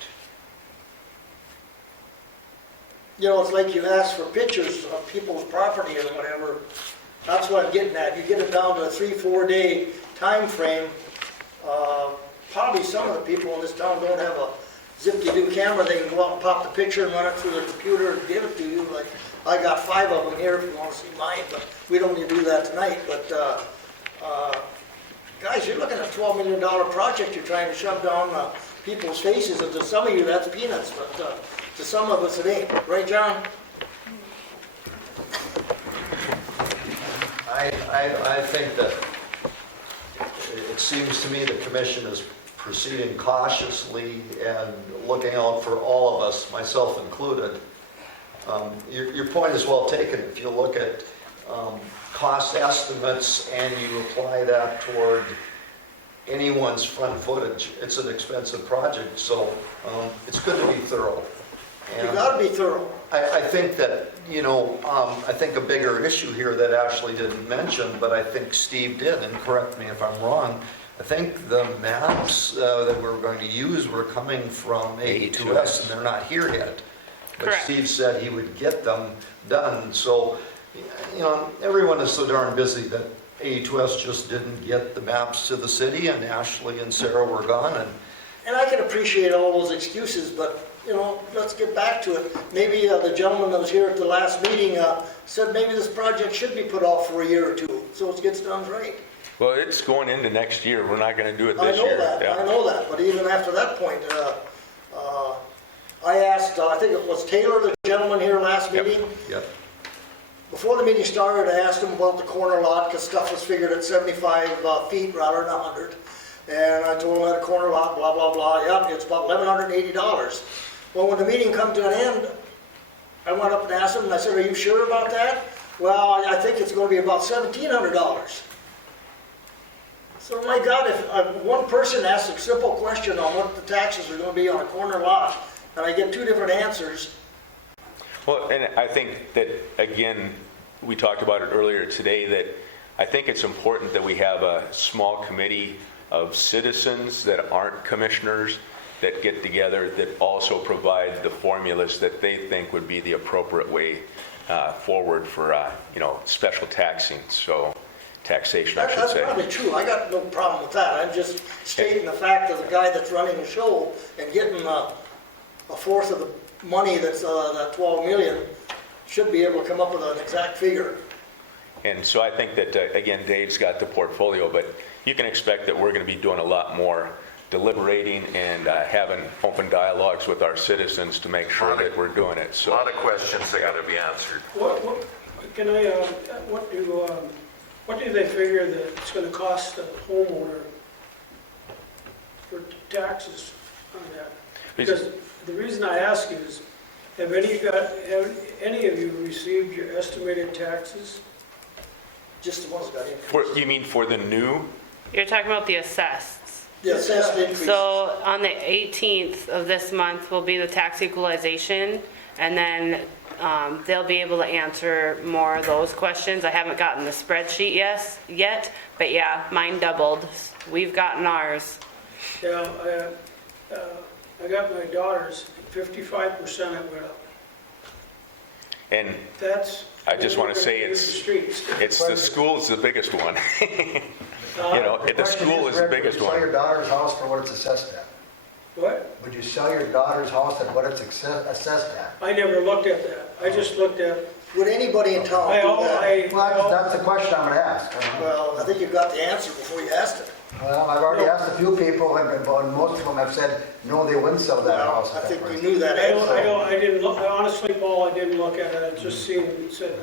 It's like you ask for pictures of people's property or whatever. That's what I'm getting at. You get it down to a 3-4 day time frame. Probably some of the people in this town don't have a zip-de-doo camera. They can go out and pop the picture and run it through their computer and give it to you. Like, I got 5 of them here if you want to see mine, but we don't need to do that tonight. But guys, you're looking at a $12 million project you're trying to shove down people's faces, and to some of you that's peanuts, but to some of us it ain't. Right, John? I think that it seems to me the commission is proceeding cautiously and looking out for all of us, myself included. Your point is well taken. If you look at cost estimates and you apply that toward anyone's front footage, it's an expensive project, so it's good to be thorough. You gotta be thorough. I think that, I think a bigger issue here that Ashley didn't mention, but I think Steve did, and correct me if I'm wrong, I think the maps that we're going to use were coming from A2S, and they're not here yet. But Correct. Steve said he would get them done, so, everyone is so darn busy that A2S just didn't get the maps to the city, and Ashley and Sarah were gone, And I can appreciate all those excuses, but let's get back to it. Maybe the gentleman that was here at the last meeting said maybe this project should be put off for a year or two, so it gets done right. Well, it's going into next year. We're not going to do it I this year. know that, but even after that point, I asked, I think it was Taylor, the gentleman here last meeting. Yep. Before the meeting started, I asked him about the corner lot, because stuff was figured at 75 feet rather than 100. And I told him that a corner lot, blah, blah, blah, yeah, it's about $1,180. Well, when the meeting come to an end, I went up and asked him, and I said, are you sure about that? Well, I think it's going to be about $1,700. So my God, if one person asks a simple question on what the taxes are going to be on a corner lot, and I get two different answers. Well, and I think that, again, we talked about it earlier today, that I think it's important that we have a small committee of citizens that aren't commissioners that get together that also provide the formulas that they think would be the appropriate way forward for, special taxing. So taxation, I should That's say. probably true. I got no problem with that. I'm just stating the fact that the guy that's running the show and getting a fourth of the money that's that 12 million should be able to come up with an exact figure. And so I think that, again, Dave's got the portfolio, but you can expect that we're going to be doing a lot more deliberating and having open dialogues with our citizens to make sure that we're doing it. A So lot of questions that got to be answered. What do they figure that it's going to cost the homeowner for taxes on that? Because the reason I ask is, have any of you received your estimated taxes? Just the ones that got increased. you mean for the new? You're talking about the assessed. The assessed increase. So on the 18th of this month will be the tax equalization, and then they'll be able to answer more of those questions. I haven't gotten the spreadsheet yet, but yeah, mine doubled. We've gotten ours. Yeah, I got my daughter's 55% it went up. And That's. I just want to say The streets. it's the school's the biggest one. The school is the biggest Would you sell your one. daughter's house for what it's assessed at? What? Would you sell your daughter's house at what it's assessed at? I never looked at that. I just looked at, Would anybody in town do that? Well, that's the question I'm gonna ask. Well, I think you've got the answer before you asked it. Well, I've already asked a few people, and most of them have said, no, they wouldn't sell that Well, house I at that think price. we knew that answer. I didn't look, honestly, Paul, I didn't look at it. I just seen it said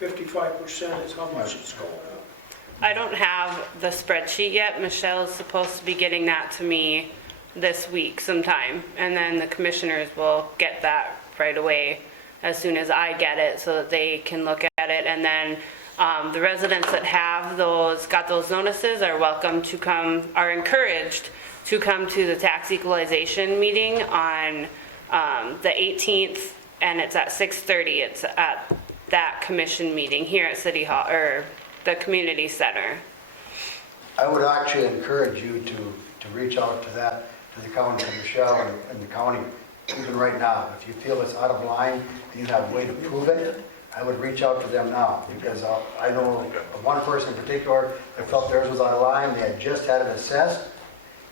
55% is how much it's going up. I don't have the spreadsheet yet. Michelle's supposed to be getting that to me this week sometime, and then the commissioners will get that right away as soon as I get it, so that they can look at it. And then the residents that have got those notices are encouraged to come to the tax equalization meeting on the 18th, and it's at 6:30. It's at that commission meeting here at City Hall, or the community center. I would actually encourage you to reach out to the county, to Michelle and the county, even right now. If you feel it's out of line and you have a way to prove it, I would reach out to them now, because I know of one person in particular that felt theirs was out of line. They had just had it assessed,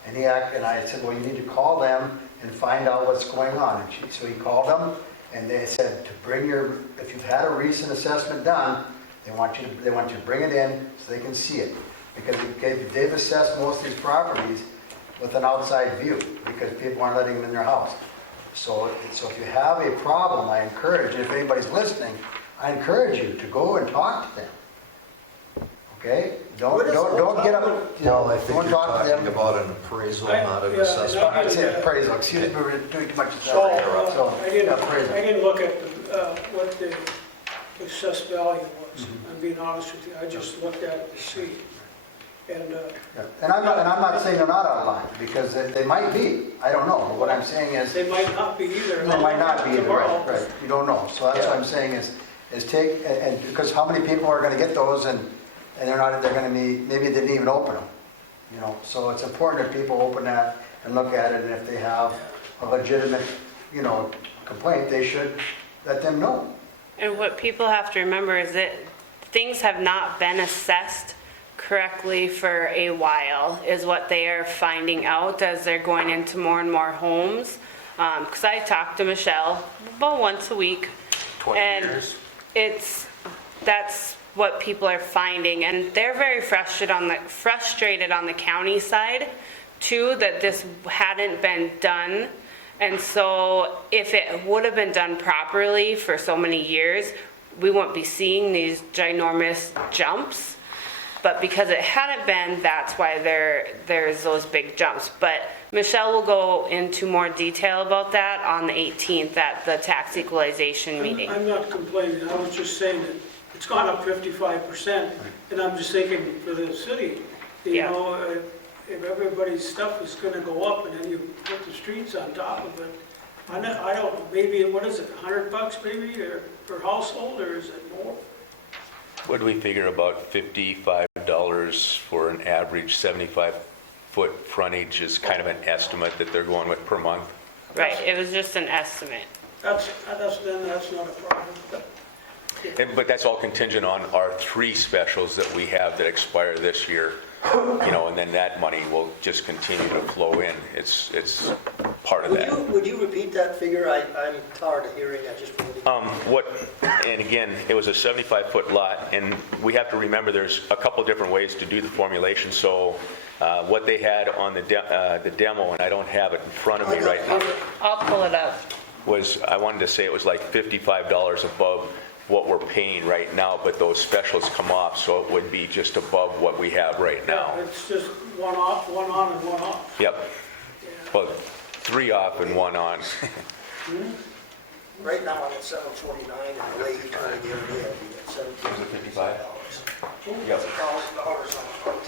and I said, well, you need to call them and find out what's going on. So he called them, and they said to if you've had a recent assessment done, they want you to bring it in so they can see it. Because they've assessed most of these properties with an outside view, because people aren't letting them in their house. So if you have a problem, I encourage you, if anybody's listening, I encourage you to go and talk to them. Okay? Don't get up, Well, I think don't you're talk to talking them. about an appraisal, not an assessment. I said appraisal, excuse me, we're doing too much of So, that. So, I didn't appraisal. look at what the assessed value was. I'm being honest with you. I just looked at it to see. And Yeah. And I'm not saying they're not out of line, because they might be. I don't know. But what I'm saying is, they might not be either. they might not be, Tomorrow. right. You don't know. So that's what I'm saying is take, and because how many people are going to get those, and they're going to be, maybe they didn't even open them. So it's important that people open that and look at it, and if they have a legitimate, complaint, they should let them know. And what people have to remember is that things have not been assessed correctly for a while, is what they are finding out as they're going into more and more homes. Because I talk to Michelle about once a week. 20 and years. That's what people are finding, and they're very frustrated on the county side too, that this hadn't been done. And so if it would have been done properly for so many years, we wouldn't be seeing these ginormous jumps. But because it hadn't been, that's why there's those big jumps. But Michelle will go into more detail about that on the 18th at the tax equalization meeting. I'm not complaining, I was just saying that it's gone up 55%, and I'm just thinking for the city, you Yeah. know, if everybody's stuff is gonna go up and then you put the streets on top of it, I don't, maybe, what is it, $100 maybe, or per household, or is it more? What do we figure about $55 for an average 75-foot frontage is kind of an estimate that they're going with per month? Right, it was just an estimate. That's not a problem. But that's all contingent on our 3 specials that we have that expire this year, you know, and then that money will just continue to flow in. It's part of that. Would you repeat that figure? I'm tired of hearing that just from the... And again, it was a 75-foot lot, and we have to remember there's a couple different ways to do the formulation. So what they had on the demo, and I don't have it in front of me right now, I'll pull it up. was, I wanted to say it was like $55 above what we're paying right now, but those specials come off, so it would be just above what we have right now. It's just one off, one on and one off. Yep. Well, 3 off and 1 on. Right now, I'm at $749, and the way he told me the other day, I'd be at $1,755. Yep. $1,000 on a month.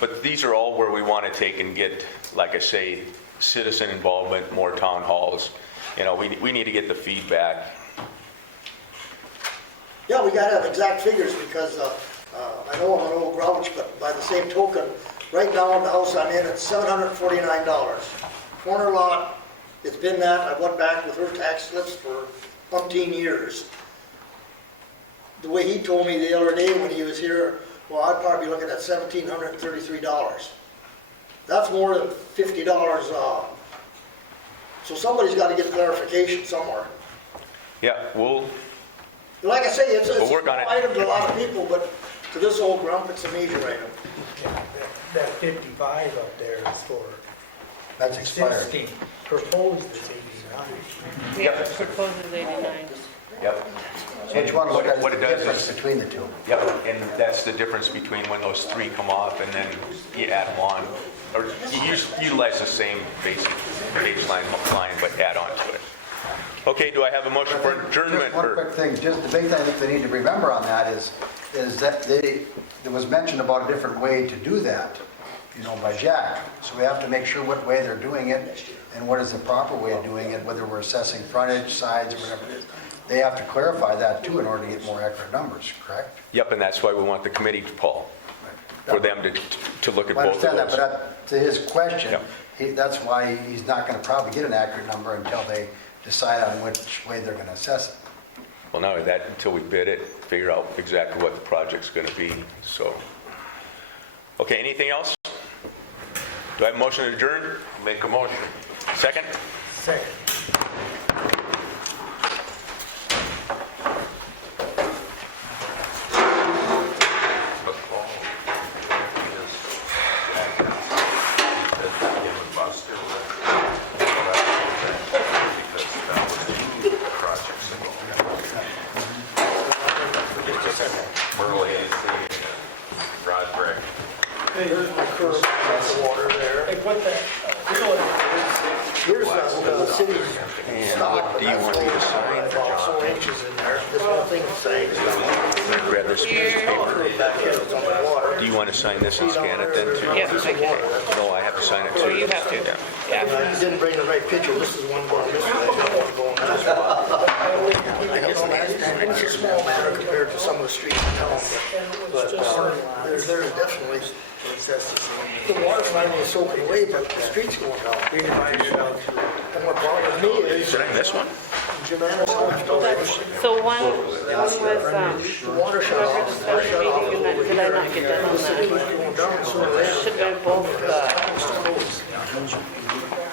But these are all where we want to take and get, like I say, citizen involvement, more town halls. You know, we need to get the feedback. Yeah, we gotta have exact figures because I know I'm an old grouch, but by the same token, right now in the house I'm in, it's $749. Corner lot, it's been that, I went back with her tax slips for umpteen years. The way he told me the other day when he was here, well, I'd probably be looking at $1,733. That's more than $50. So somebody's gotta get clarification somewhere. Yeah, Like I say, it's a We'll work small on it. item to a lot of people, but to this old grump, it's a major item. That 55 up there is for That's expired. 60, proposed is 89. Yeah, proposed is 89. yep. So what you want to look at is What the it does difference is- between the two. Yep, and that's the difference between when those 3 come off and then you add them on. Or you utilize the same basic baseline line, but add on to it. Okay, do I have a motion for adjournment? Just one quick thing, just the big thing I think they need to remember on that is that there was mention about a different way to do that, you know, by Jack. So we have to make sure what way they're doing it and what is the proper way of doing it, whether we're assessing frontage, sides, or whatever it is. They have to clarify that too in order to get more accurate numbers, correct? Yep, and that's why we want the committee to poll, for them to look at I both of understand that, those. but to his question, Yep. that's why he's not going to probably get an accurate number until they decide on which way they're going to assess it. Well, not only that, until we bid it, figure out exactly what the project's going to be, so. Okay, anything else? Do I have a motion to adjourn? Make a motion. Second? Second. But Paul is given Buster because that was 2 projects ago. Merle Hayes, Rod Brick. Hey, here's my curve, that's the water there. Hey, put that, Here's the city's And stock, what but do you that's want me to sign, about 4 inches in there. This whole thing is saying, Grab this piece of paper. curve back here, it's on the water. Do you want to sign this and scan it then too? Yep, I can. No, I have to sign it too. You have to. Yeah. You didn't bring the right picture, this is one going this way, not one going that way. It's a small matter compared to some of the streets in town, but there's definitely, the water's not only soaking away, but the street's going down. And what bothers me is, Did I miss one? Jim Anderson, So one was, the water shut whoever off. the special meeting, and did I not get done on that? Going down, so Should have been both,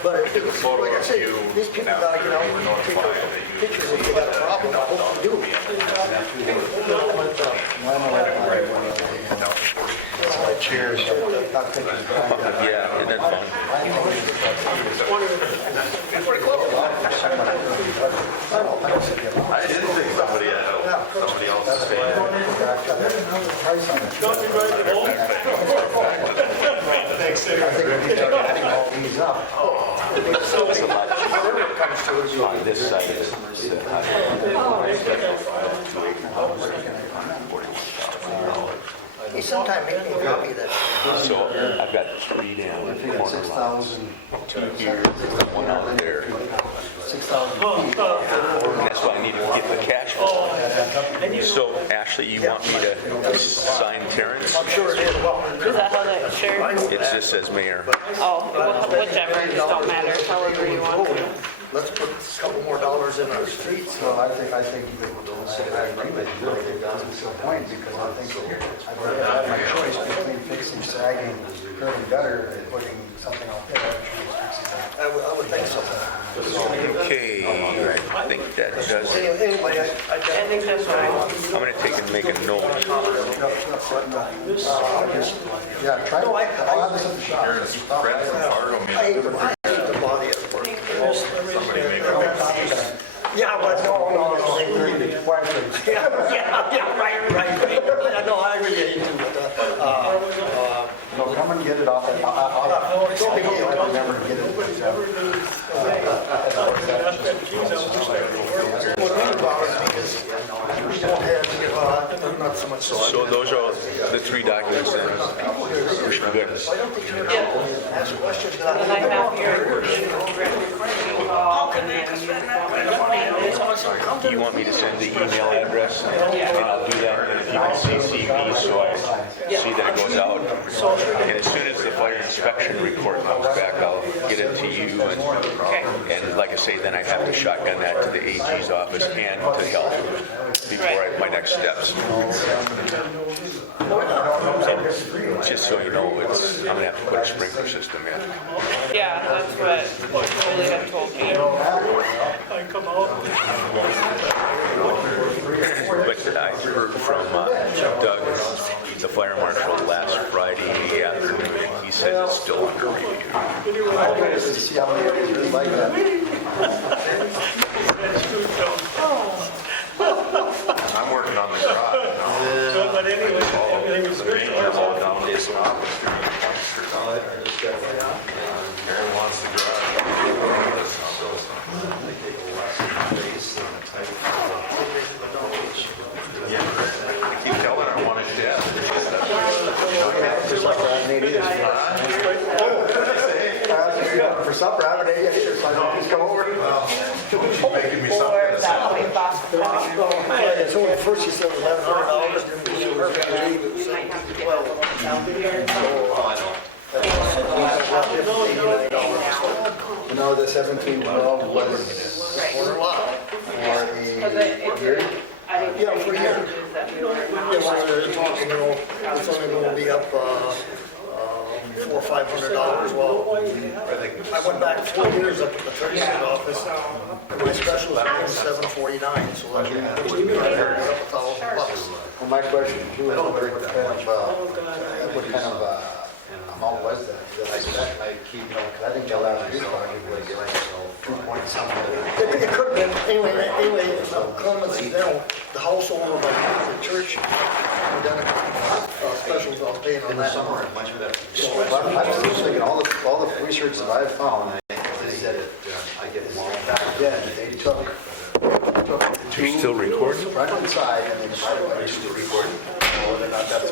But like I say, these people gotta get out and take pictures if they got a problem. I hope they do. Chairs. Yeah, and then fine. I didn't think somebody else's face. Thanks, Sarah. On this side is Hey, sometime make me a copy of that. so I've got 3 down. I think it's 6,000. 2 here, 1 out there. 6,000 feet. That's why I need to get the cash flow. So Ashley, you want me to sign Terrence? I'm sure it is. Well, Is that how that, sure? It just says mayor. Oh, whichever, it just don't matter, however you want to. let's put a couple more dollars in our streets. So I think I agree with you, they've done to a point, because I think I've had my choice between fixing sagging curb and gutter and putting something out there. I would think so. Okay, I think that does it. Anyway, I think that's fine. I'm gonna take and make a note. Yeah, try, No, I'll have this at the shop. Here's Fred from Fargo, I hate to bother you. somebody make a Yeah, but no. Yeah, right. No, I really hate to, but, No, come and get it off. I'll remember to get it. not so much so. So those are the 3 documents then. We should be good. Ask questions that And then I have your call, and then Do you want me to send the email address? And I'll do that, and if you can CC me so I see that it goes out. And as soon as the fire inspection report comes back, I'll get it to you. And like I say, then I have to shotgun that to the AG's office and to help before my next steps. Just so you know, I'm gonna have to put a sprinkler system in. yeah, that's what Julie had told me. But I heard from Doug, the fire marshal, last Friday afternoon. He says it's still under review. See how many of you like that. I'm working on the garage now. But anyway, everything was The good. paint is all down to the top. Aaron wants the garage. Yeah, I keep telling her I want it dead. Just like that, maybe. For supper, I haven't ate yet either, so I don't just come over. She's making me something to sell. So at first you said $1,100, then we were going to leave it was You know, the 1712 was for a lot. for a year. Yeah, for a year. Yeah, well, they're talking, it's only going to be up $400 or $500. Well, I went back 4 years up at the treasurer's office, and my special was $749, so that's up $1,000. Well, my question to you is, what kind of amount was that? I keep, because I think the last year project was like 2 point something. It could have been, anyway, coincidental, the house owner of the church, we done a specials, I was paying on that. Well, I'm just thinking, all the research that I've found, they said it, I get it back then, they took You're still recording? front and side, and they. Are you still recording? No, they're not, that's